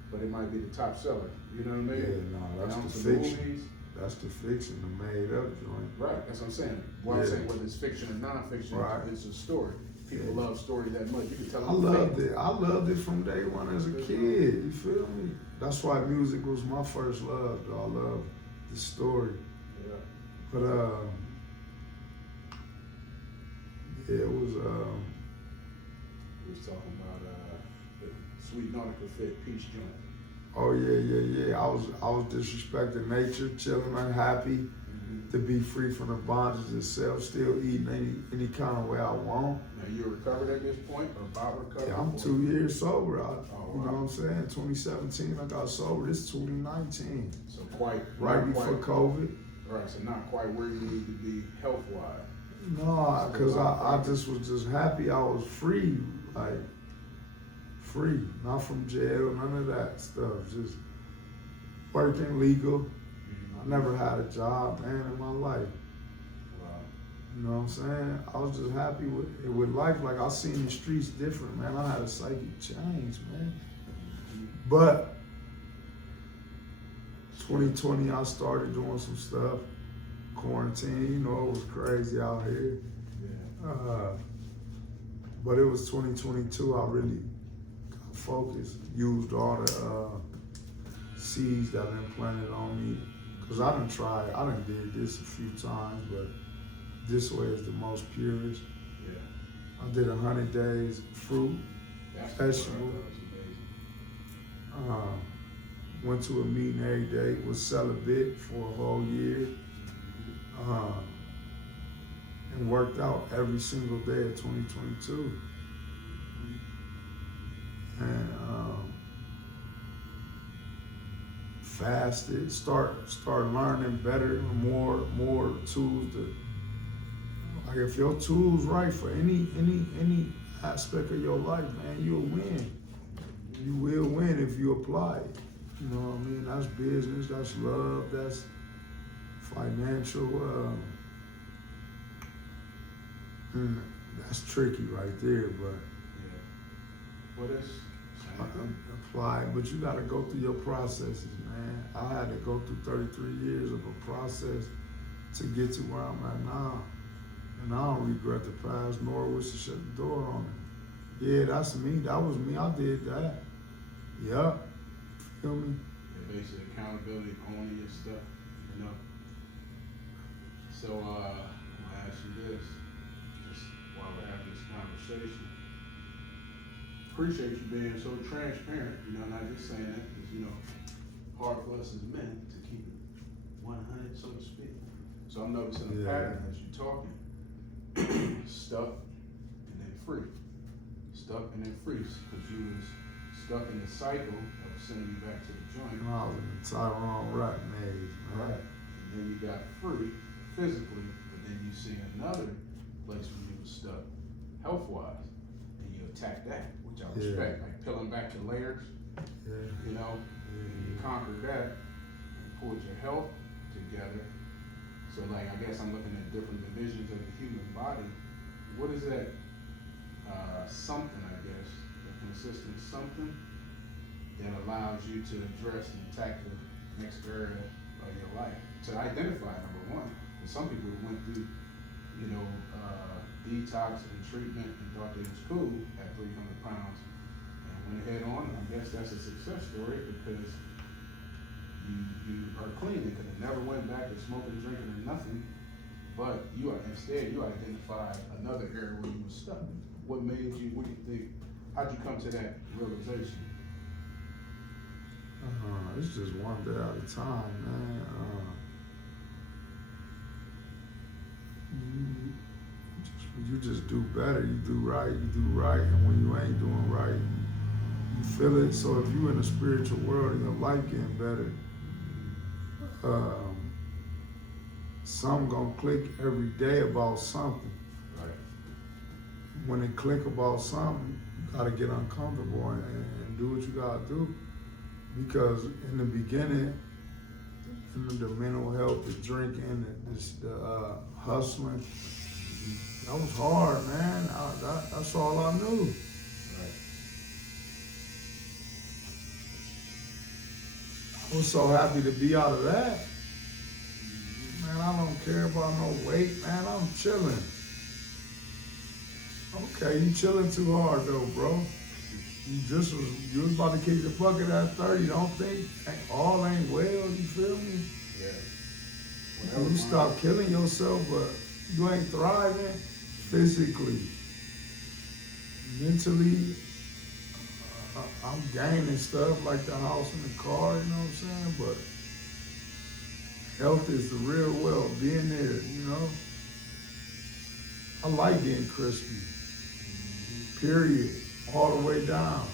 but it might be the top seller. You know what I mean? Yeah, no, that's down the to fiction. movies. That's the fiction, the made up joint. Right, that's what I'm saying. Well, I'm saying whether it's fiction or nonfiction, it's a story. People love stories that much. You can tell them. I loved it. I loved it from day one as a kid. You feel me? That's why music was my first love. Though. I love the story. Yeah. But yeah, it was. We was talking about the Sweet Nautica Fit Peach joint. Oh yeah. I was disrespecting nature, chilling, unhappy, to be free from the bondages itself, still eating any kind of way I want. Now you recovered at this point, or about recovered? Yeah, I'm 2 years sober. Wow. You know what I'm saying? 2017, I got sober. This is 2019. So quite Right before COVID. Right, so not quite where you need to be health wise. No, because I just was just happy I was free, like free, not from jail, none of that stuff. Just working legal. I never had a job, man, in my life. Wow. You know what I'm saying? I was just happy with life. Like I seen the streets different, man. I had a psychic change, man. But 2020, I started doing some stuff. Quarantine, you know, it was crazy out here. Yeah. But it was 2022, I really got focused, used all the seeds that been planted on me. Cause I done did this a few times, but this way is the most purest. Yeah. I did 100 days fruit, vegetable. Went to a meeting every day, was celibate for a whole year. And worked out every single day of 2022. And fasted, start learning better, more tools like if your tools right for any aspect of your life, man, you'll win. You will win if you apply it. You know what I mean? That's business, that's love, that's financial, that's tricky right there, but What is apply, but you gotta go through your processes, man. I had to go through 33 years of a process to get to where I'm at now. And I don't regret the past, nor wish to shut the door on it. Yeah, that's me, that was me, I did that. Yup, feel me? Yeah, basically accountability, owning your stuff, you know. So I'm gonna ask you this, just while we're having this conversation. Appreciate you being so transparent, you know, not just saying that, because, you know, hard for us as men to keep it 100, so to speak. So I'm noticing a pattern as you're talking. Stuck and then free. Stuck and then free, because you was stuck in the cycle of sending you back to the joint. I was in the Tyrone rat maze, man. Right. And then you got free physically, but then you see another place where you was stuck health-wise, and you attack that, which I respect, like peeling back your layers, you know, and you conquered that, and pulled your health together. So like, I guess I'm looking at different divisions of the human body. What is that something, I guess, a consistent something that allows you to address and tackle the next area of your life. To identify, number one. And some people went through, detox and treatment and thought they was cool at 300 pounds and went ahead on. And I guess that's a success story because you are clean. They could have never went back to smoking, drinking, or nothing. But instead you identified another area where you were stuck. What do you think, how'd you come to that realization? It's just one day at a time, man. You just do better. You do right. And when you ain't doing right, you feel it. So if you in the spiritual world and your life getting better, something gonna click every day about something. Right. When it click about something, you gotta get uncomfortable and do what you gotta do. Because in the beginning, the mental health, the drinking, the hustling, that was hard, man. That's all I knew. Right. I was so happy to be out of that. Man, I don't care about no weight, man. I'm chilling. Okay, you chilling too hard though, bro. You was about to kick the bucket at 30. Don't think all ain't well, you feel me? Yeah. You stop killing yourself, but you ain't thriving physically. Mentally, I'm gaining stuff like the house and the car, you know what I'm saying? But health is the real wealth, being there, you know? I like getting crispy, period, all the way down.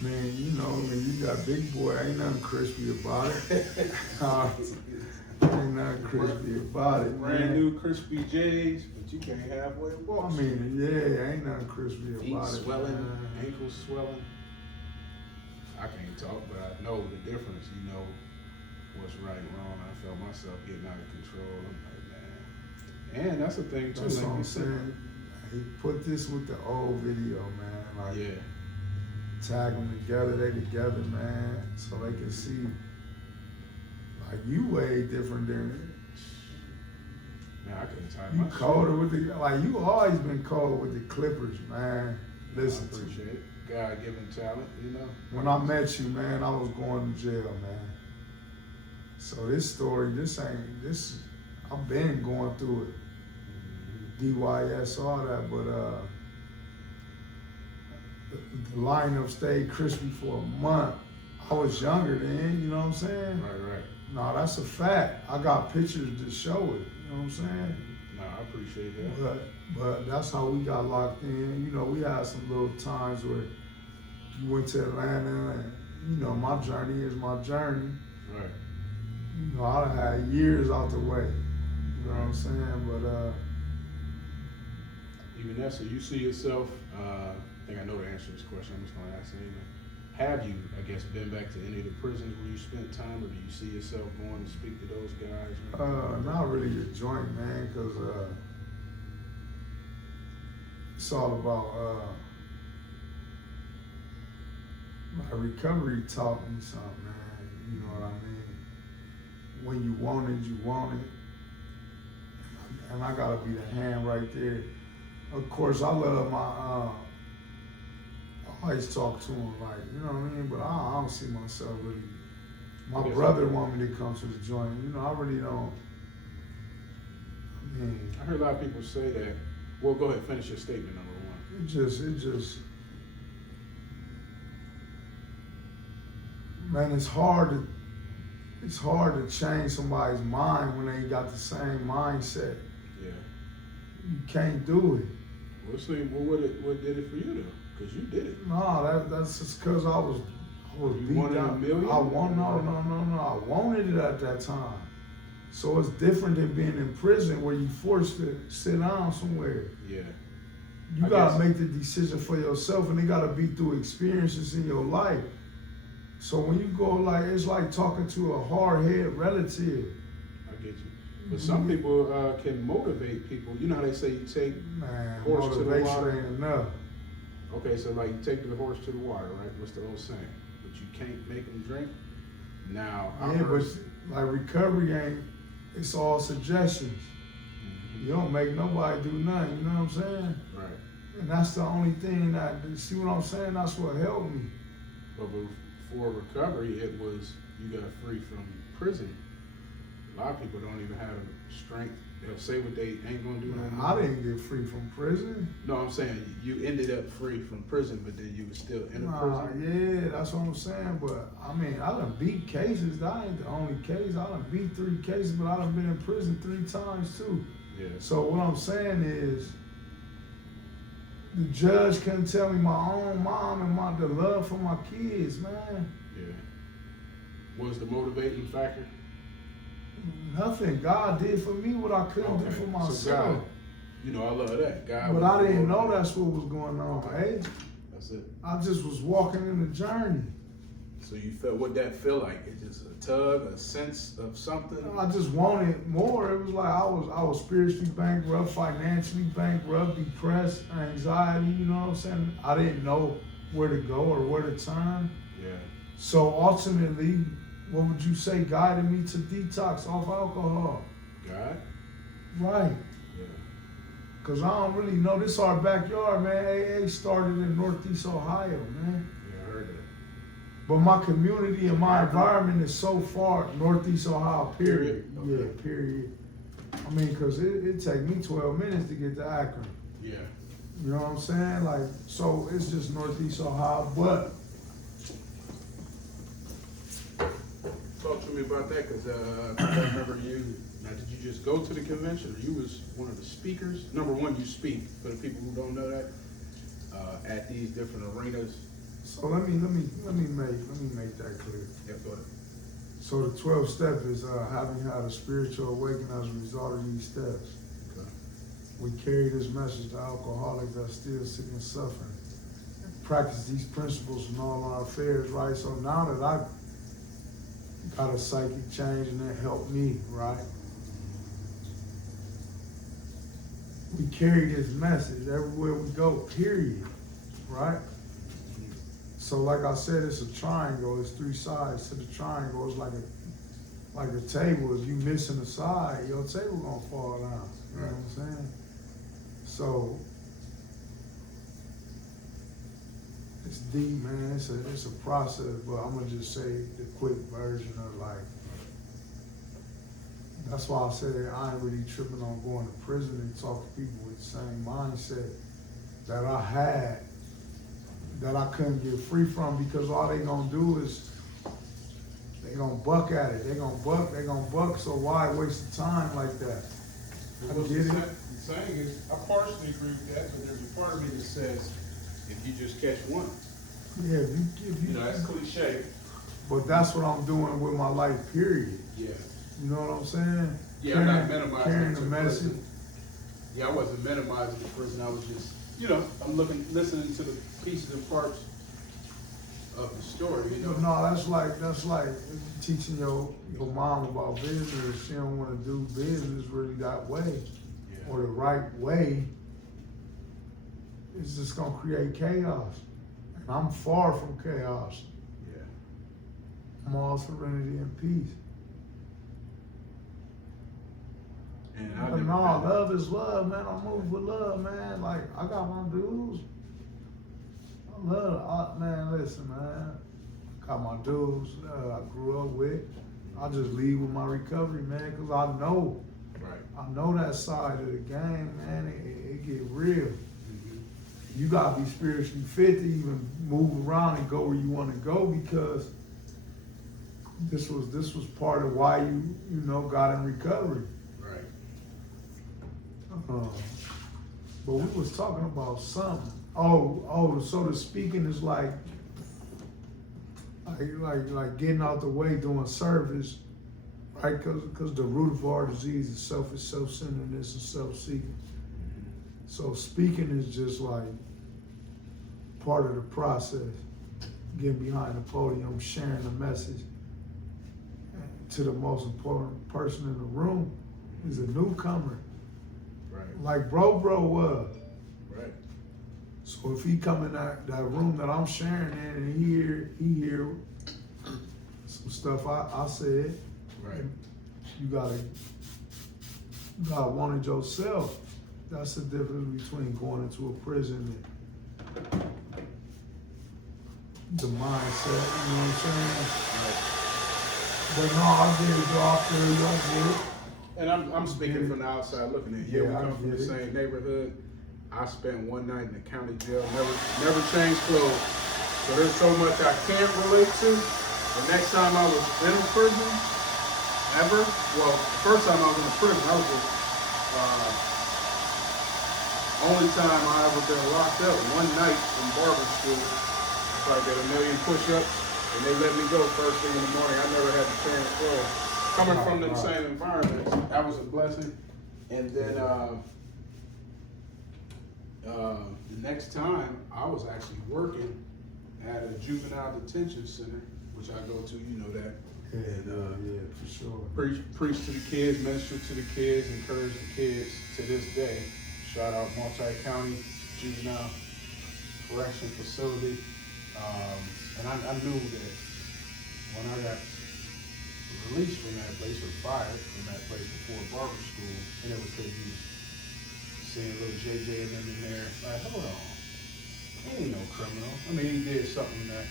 Man, you know, when you got big boy, ain't nothing crispy about it. Ain't nothing crispy about it, Brand man. new crispy J's, but you can't halfway walk. I mean, yeah, ain't nothing crispy Feet about it. swelling, Man. ankles swelling. I can't talk, but I know the difference. You know what's right and wrong. I felt myself getting out of control. I'm like, man. And that's the thing too. That's like what I'm you said. saying. He put this with the old video, man. Like, Yeah. tag them together, they together, man, so they can see. Like, you way different than Man, I couldn't tie you my colder with the, like, you always been cold with the Clippers, man. Listen I to me. appreciate it. God-given talent, you know. When I met you, man, I was going to jail, man. So this story, I've been going through it. DYS, all that, but the lineup stayed crispy for a month. I was younger then, you know what I'm saying? Right. No, that's a fact. I got pictures to show it, you know what I'm saying? No, I appreciate that. But that's how we got locked in. You know, we had some little times where you went to Atlanta and, you know, my journey is my journey. Right. You know, I done had years out the way, you know what I'm saying? But, Even that, so you see yourself, I think I know the answer to this question, I'm just gonna ask it anyway. Have you, I guess, been back to any of the prisons where you spent time, or do you see yourself going to speak to those guys? not really a joint, man, because it's all about, my recovery taught me something, man, you know what I mean? When you want it, you want it. And I gotta be the hand right there. Of course, I love my, I always talk to him like, you know what I mean? But I don't see myself really. My brother want me to come to the joint. You know, I really don't. I mean, I heard a lot of people say that. Well, go ahead, finish your statement, number one. Man, it's hard to change somebody's mind when they got the same mindset. Yeah. You can't do it. Well, see, what did it for you though? Because you did it. No, that's just because I was You beat wanted down. a million? No. I wanted it at that time. So it's different than being in prison where you forced to sit down somewhere. Yeah. You I gotta guess. make the decision for yourself, and it gotta be through experiences in your life. So when you go like, it's like talking to a hard-headed relative. I get you. But some people can motivate people. You know how they say you take Man, horse to the motivation water. ain't enough. Okay, so like you take the horse to the water, right? What's the old saying? But you can't make them drink. Now, I Yeah, heard, but like recovery ain't, it's all suggestions. You don't make nobody do nothing, you know what I'm saying? right. And that's the only thing that, see what I'm saying? That's what helped me. But before recovery, it was you got free from prison. A lot of people don't even have strength. They'll say what they ain't gonna do. Man, No I more. didn't get free from prison. No, I'm saying you ended up free from prison, but then you were still in a prison. Yeah, that's what I'm saying. But I mean, I done beat cases. That ain't the only case. I done beat 3 cases, but I done been in prison 3 times too. Yeah. So what I'm saying is, the judge couldn't tell me my own mom and the love for my kids, man. Yeah. What was the motivating factor? Nothing. God did for me what I couldn't do for So myself. God, you know, I love that. God. But was I didn't know motivating. that's what was going on, hey. That's it. I just was walking in the journey. So you felt, what that feel like? It's just a tug, a sense of something? I just wanted more. It was like I was spiritually bankrupt, financially bankrupt, depressed, anxiety, you know what I'm saying? I didn't know where to go or where to turn. Yeah. So ultimately, what would you say guided me to detox off alcohol? God? Right. Yeah. Cause I don't really know. This our backyard, man. AA started in Northeast Ohio, man. Yeah, I heard that. But my community and my environment is so far Northeast Ohio, period. Okay. Yeah, period. I mean, cause it take me 12 minutes to get to Akron. Yeah. You know what I'm saying? Like, so it's just Northeast Ohio, but Talk to me about that, because I remember you. Now, did you just go to the convention, or you was one of the speakers? Number one, you speak, for the people who don't know that, at these different arenas. so let me make that clear. Yeah, go ahead. So the 12th step is having had a spiritual awakening as a result of these steps. Okay. We carry this message to alcoholics that are still sick and suffering. Practice these principles in all our affairs, right? So now that I got a psychic change and it helped me, right? We carry this message everywhere we go, period, right? So like I said, it's a triangle. It's 3 sides to the triangle. It's like a table. If you missing a side, your table gonna fall down. You know what I'm saying? So it's deep, man. It's a process, but I'm gonna just say the quick version of like. That's why I said I ain't really tripping on going to prison and talk to people with the same mindset that I had, that I couldn't get free from, because all they gonna do is they gonna buck at it. They gonna buck. So why waste the time like that? I Well, get it. the saying is, I partially agree with that, but there's a part of me that says, if you just catch one, Yeah, if you know, that's cliche. But that's what I'm doing with my life, period. Yeah. You know what I'm saying? Yeah, I'm not minimizing carrying it the to message. prison. Yeah, I wasn't minimizing the prison. I was just, you know, I'm listening to the pieces and parts of the story. You know. But no, that's like teaching your mom about business. She don't want to do business really that way, Yeah. or the right way. It's just gonna create chaos, and I'm far from chaos. Yeah. I'm all serenity and peace. And But no, love is love, man. I move with love, man. Like, I got my dudes. Man, listen, man. Got my dudes I grew up with. I just lead with my recovery, man, because I know. Right. I know that side of the game, man. It get real. You gotta be spiritually fit to even move around and go where you want to go, because this was part of why you got in recovery. Right. But we was talking about something. So the speaking is like getting out the way, doing service, right? Because the root of our disease is self-centeredness and self-seeking. So speaking is just like part of the process. Getting behind the podium, sharing the message to the most important person in the room is a newcomer. Right. Like bro was. Right. So if he come in that room that I'm sharing in and he hear some stuff I said, Right. you gotta want it yourself. That's the difference between going into a prison and the mindset, you know what I'm saying? But no, I get it, though. I feel you, I get it. And I'm speaking from the outside looking in. Yeah, we Yeah, I come from the get it. same neighborhood. I spent one night in the county jail, never changed clothes. So there's so much I can't relate to. The next time I was in prison, ever, well, the first time I was in the prison, I was just, only time I ever been locked up, one night in barber school. I probably did a million push-ups, and they let me go first thing in the morning. I never had to change clothes. Coming from the same environment, that was a blessing. And then the next time, I was actually working at a juvenile detention center, which I go to, you know that. Yeah, for sure. Preach to the kids, minister to the kids, encourage the kids to this day. Shout out multi-county juvenile correction facility. And I knew that when I got released from that place or fired from that place before barber school, and it was because you was seeing little JJ and them in there, like, hold on, he ain't no criminal. I mean, he did something that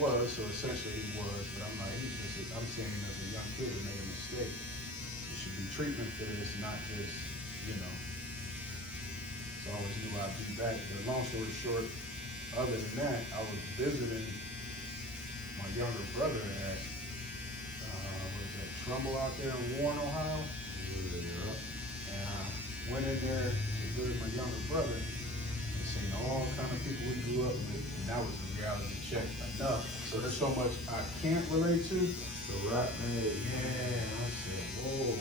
was, so essentially he was, but I'm like, I'm seeing him as a young kid who made a mistake. There should be treatment for this, not just, you know. So I always knew I'd be back. But long story short, other than that, I was visiting my younger brother at, what is that, Trumbull out there in Warren, Ohio. Yeah. And I went in there to visit my younger brother and seen all kind of people we grew up with, and that was the reality check enough. So there's so much I can't relate to. The rap man. Yeah, I said, whoa.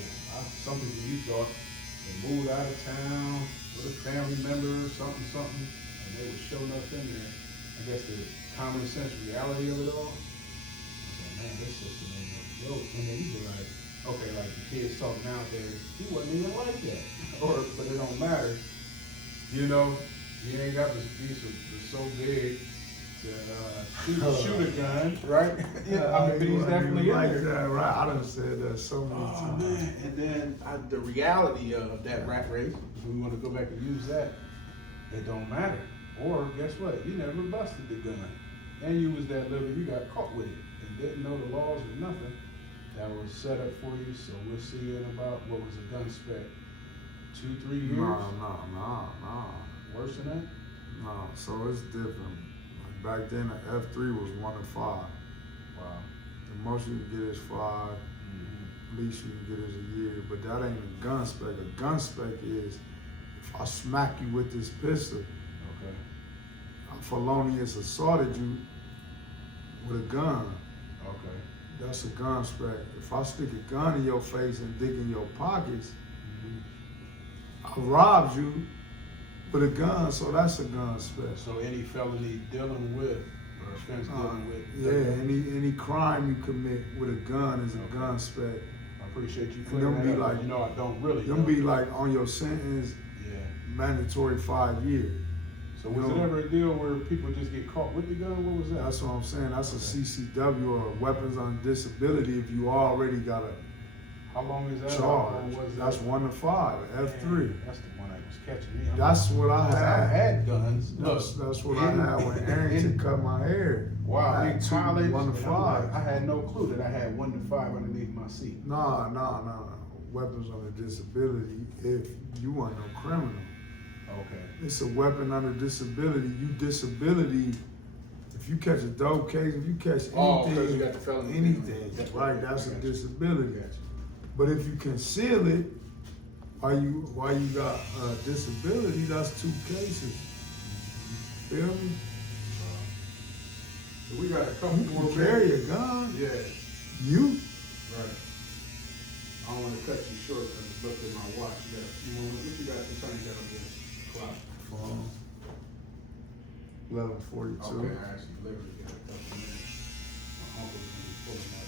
Some people you thought they moved out of town with a family member or something, and they were showing up in there. I guess the common sense reality of it all. I said, man, this system ain't no joke. And then you be like, okay, like the kids talk nowadays, he wasn't even like that. But it don't matter. You know, you ain't got to be so big to shoot a gun, right? Yeah, I mean, but he's definitely like in there. that, right? I done said that so many Oh times. man, and then the reality of that rat race, if we want to go back and use that, it don't matter. Or guess what? You never busted the gun. And you was that little, you got caught with it and didn't know the laws or nothing. That was set up for you, so we'll see you in about, what was a gun spec? 2-3 years? Nah. Worse than that? No, so it's different. Like back then, the F3 was 1 to 5. Wow. The most you can get is 5. Mm-hmm. Least you can get is a year. But that ain't a gun spec. A gun spec is if I smack you with this pistol, Okay. I felonious assaulted you with a gun. Okay. That's a gun spec. If I stick a gun in your face and dig in your pockets, I robbed you with a gun, so that's a gun spec. So any felony dealing with, or offense dealing with. Yeah, any crime you commit with a gun is a gun spec. I appreciate you And clearing them that be up, like, you know I don't really them know. be like on your sentence, Yeah. mandatory 5 years. So was it ever a deal where people just get caught with the gun? What was that? That's what I'm saying. That's a CCW or weapons on disability if you already got a How long is that? charge. Or was That's that? 1 to 5, F3. That's the one that was catching me. That's what I I had. had guns. That's what I had when Arrington cut my hair. Wow, I in had college, 1 to and I'm like, 5. I had no clue that I had 1 to 5 underneath my seat. Nah. Weapons on a disability if you weren't no criminal. Okay. It's a weapon under disability. You disability, if you catch a dope case, if you catch Oh, 'cause you anything, got the felony. anything, right, that's a disability. Gotcha. But if you conceal it, while you got a disability, that's 2 cases. Feel me? We got a couple You more can carry a gun. Yeah. You? Right. I don't want to cut you short because I looked at my watch. You got, what you got? What time you got on this clock? 11:42. Okay, I actually literally got a couple minutes. My uncle's gonna be pulling up.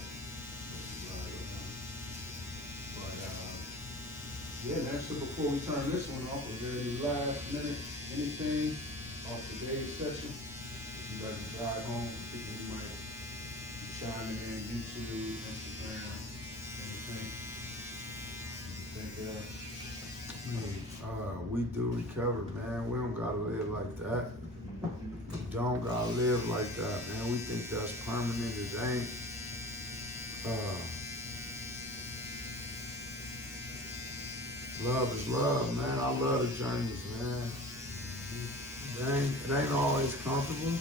But yeah, man. So before we turn this one off, was there any last minute anything off today's session. If you like to drive home, people you might be chiming in YouTube, Instagram, anything. We do recover, man. We don't gotta live like that. Don't gotta live like that, man. We think that's permanent. It ain't. Love is love, man. I love the journeys, man. It ain't always comfortable.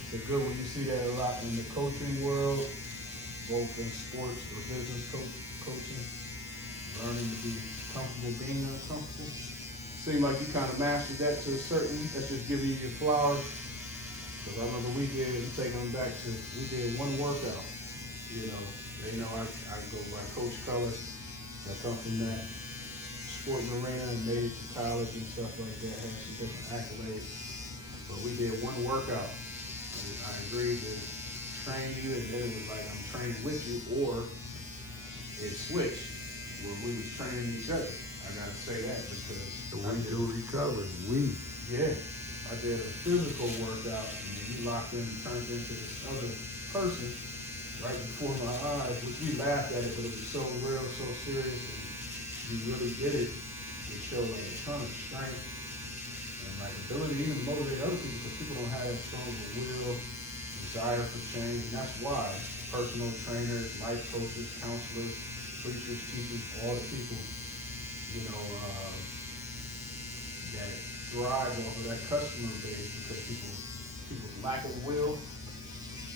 It's a good one. You see that a lot in the coaching world, both in sports or business coaching. Learning to be comfortable being uncomfortable. Seems like you kind of mastered that to a certain, that's just giving you your flowers. Because I remember we did one workout. You know, they know I go by Coach Culler. That come from that sports arena and made it to college and stuff like that, had some different accolades. But we did one workout. And I agreed to train you, and then it was like I'm training with you, or it switched. Where we was training each other. I gotta say that because We do recover. yeah, I did a physical workout and then you locked in and turned into this other person right before my eyes, which we laughed at it, but it was so real, so serious, and you really did it. It showed like a ton of strength and like ability to even motivate other people, because people don't have that strong of a will, desire for change, and that's why personal trainers, life coaches, counselors, preachers, teachers, all the people, you know, that thrive off of that customer base, because people's lack of will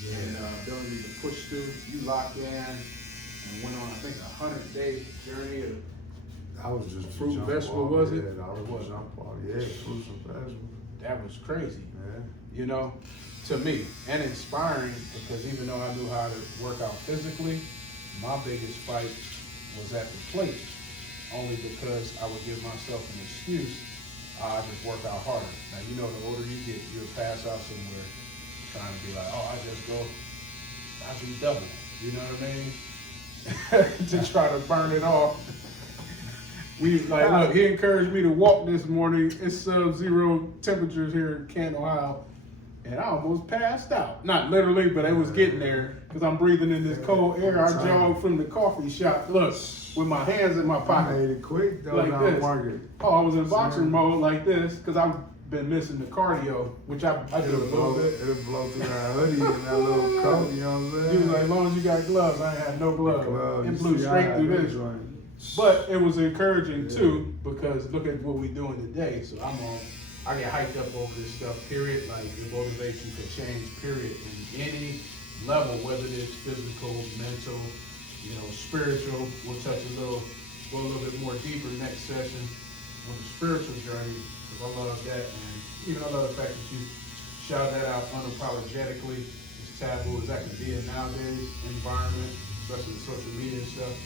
and ability to push through. You locked in and went on, I think, 100-day journey of I was just fruit and vegetable, was it? I was jump off. Yeah, fruits and vegetables. That was crazy. Yeah. You know, to me, and inspiring, because even though I knew how to work out physically, my biggest fight was at the plate, only because I would give myself an excuse. I just work out harder. Now, you know, the older you get, you'll pass out somewhere trying to be like, oh, I do double. You know what I mean? To try to burn it off. Look, he encouraged me to walk this morning. It's sub-zero temperatures here in Canton, Ohio. And I almost passed out. Not literally, but it was getting there, because I'm breathing in this cold air. I jogged from the coffee shop, look, with my hands in my I pocket. made it quick though, Like down this. Market. Oh, I was in boxing mode like this, because I've been missing the cardio, which I do a little bit. It'll blow through that hoodie and that little coat, you know what I'm He saying? was like, as long as you got gloves, I ain't had no gloves. It blew straight through this. But it was encouraging too, because look at what we're doing today. So I get hyped up over this stuff, period. Like, it motivates you to change, period, in any level, whether it's physical, mental, you know, spiritual. We'll go a little bit more deeper next session on the spiritual journey, because I love that. And even I love the fact that you shout that out unapologetically. As taboo as that can be in nowadays environment, especially with social media and stuff.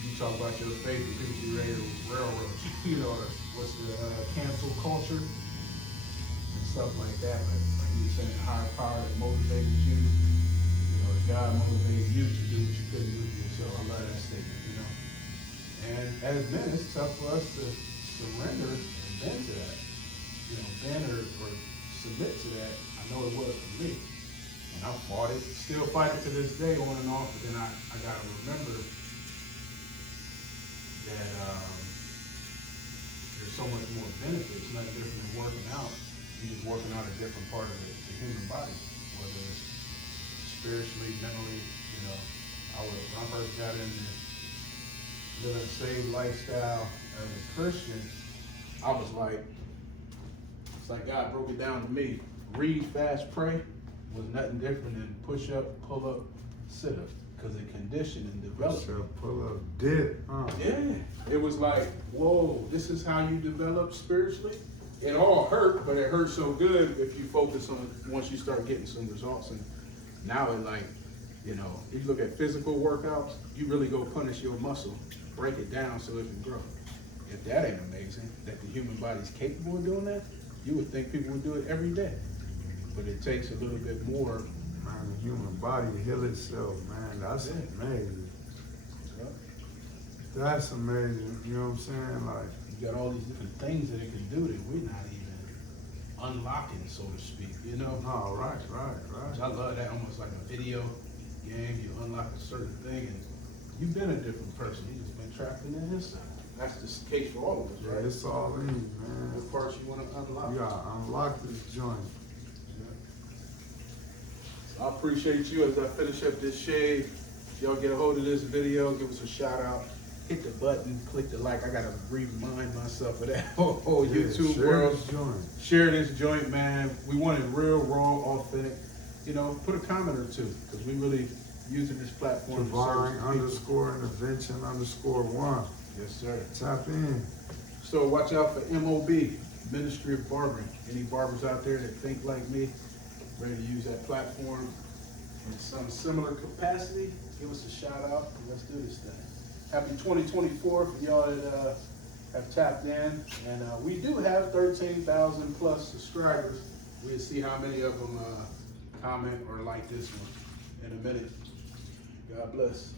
You talk about your faith and people be ready to railroad you, you know, what's the cancel culture and stuff like that. But like you were saying, the higher power that motivated you, you know, God motivated you to do what you couldn't do for yourself. I love that statement, you know. And as men, it's tough for us to surrender and bend to that. You know, bend or submit to that. I know it was for me. And I fought it, still fight it to this day on and off, but then I gotta remember that there's so much more benefits, not different than working out. You're just working out a different part of the human body, whether it's spiritually, mentally, you know. When I first got into living a saved lifestyle as a Christian, I was like, it's like God broke it down to me. Read, fast, pray was nothing different than push up, pull up, sit up. Because it conditioned and developed. Pull up, dip. Yeah, it was like, whoa, this is how you develop spiritually. It all hurt, but it hurt so good if you focus on once you start getting some results. And now it like, you know, if you look at physical workouts, you really go punish your muscle, break it down so it can grow. If that ain't amazing, that the human body's capable of doing that, you would think people would do it every day. But it takes a little bit more. Man, the human body heal itself, man. That's amazing. Yep. That's amazing. You know what I'm saying? Like, You got all these different things that it can do that we're not even unlocking, so to speak, you know? no, right. I love that, almost like a video game. You unlock a certain thing and you've been a different person. You just been trapped in the inside. That's the case for all of us, Yeah, right? it's all in, man. What parts you want to unlock? You gotta unlock this joint. I appreciate you as I finish up this shave. If y'all get a hold of this video, give us a shout out. Hit the button, click the like. I gotta remind myself of that whole Yeah, YouTube share world. this joint. Share this joint, man. We want it real, raw, authentic. You know, put a comment or two, because we really using this platform to Divine service people. _intervention_1. Yes, sir. Tap in. So watch out for MOB, Ministry of Barbering. Any barbers out there that think like me, ready to use that platform in some similar capacity, give us a shout out and let's do this thing. Happy 2024 for y'all that have tapped in. And we do have 13,000 plus subscribers. We'll see how many of them comment or like this one in a minute. God bless.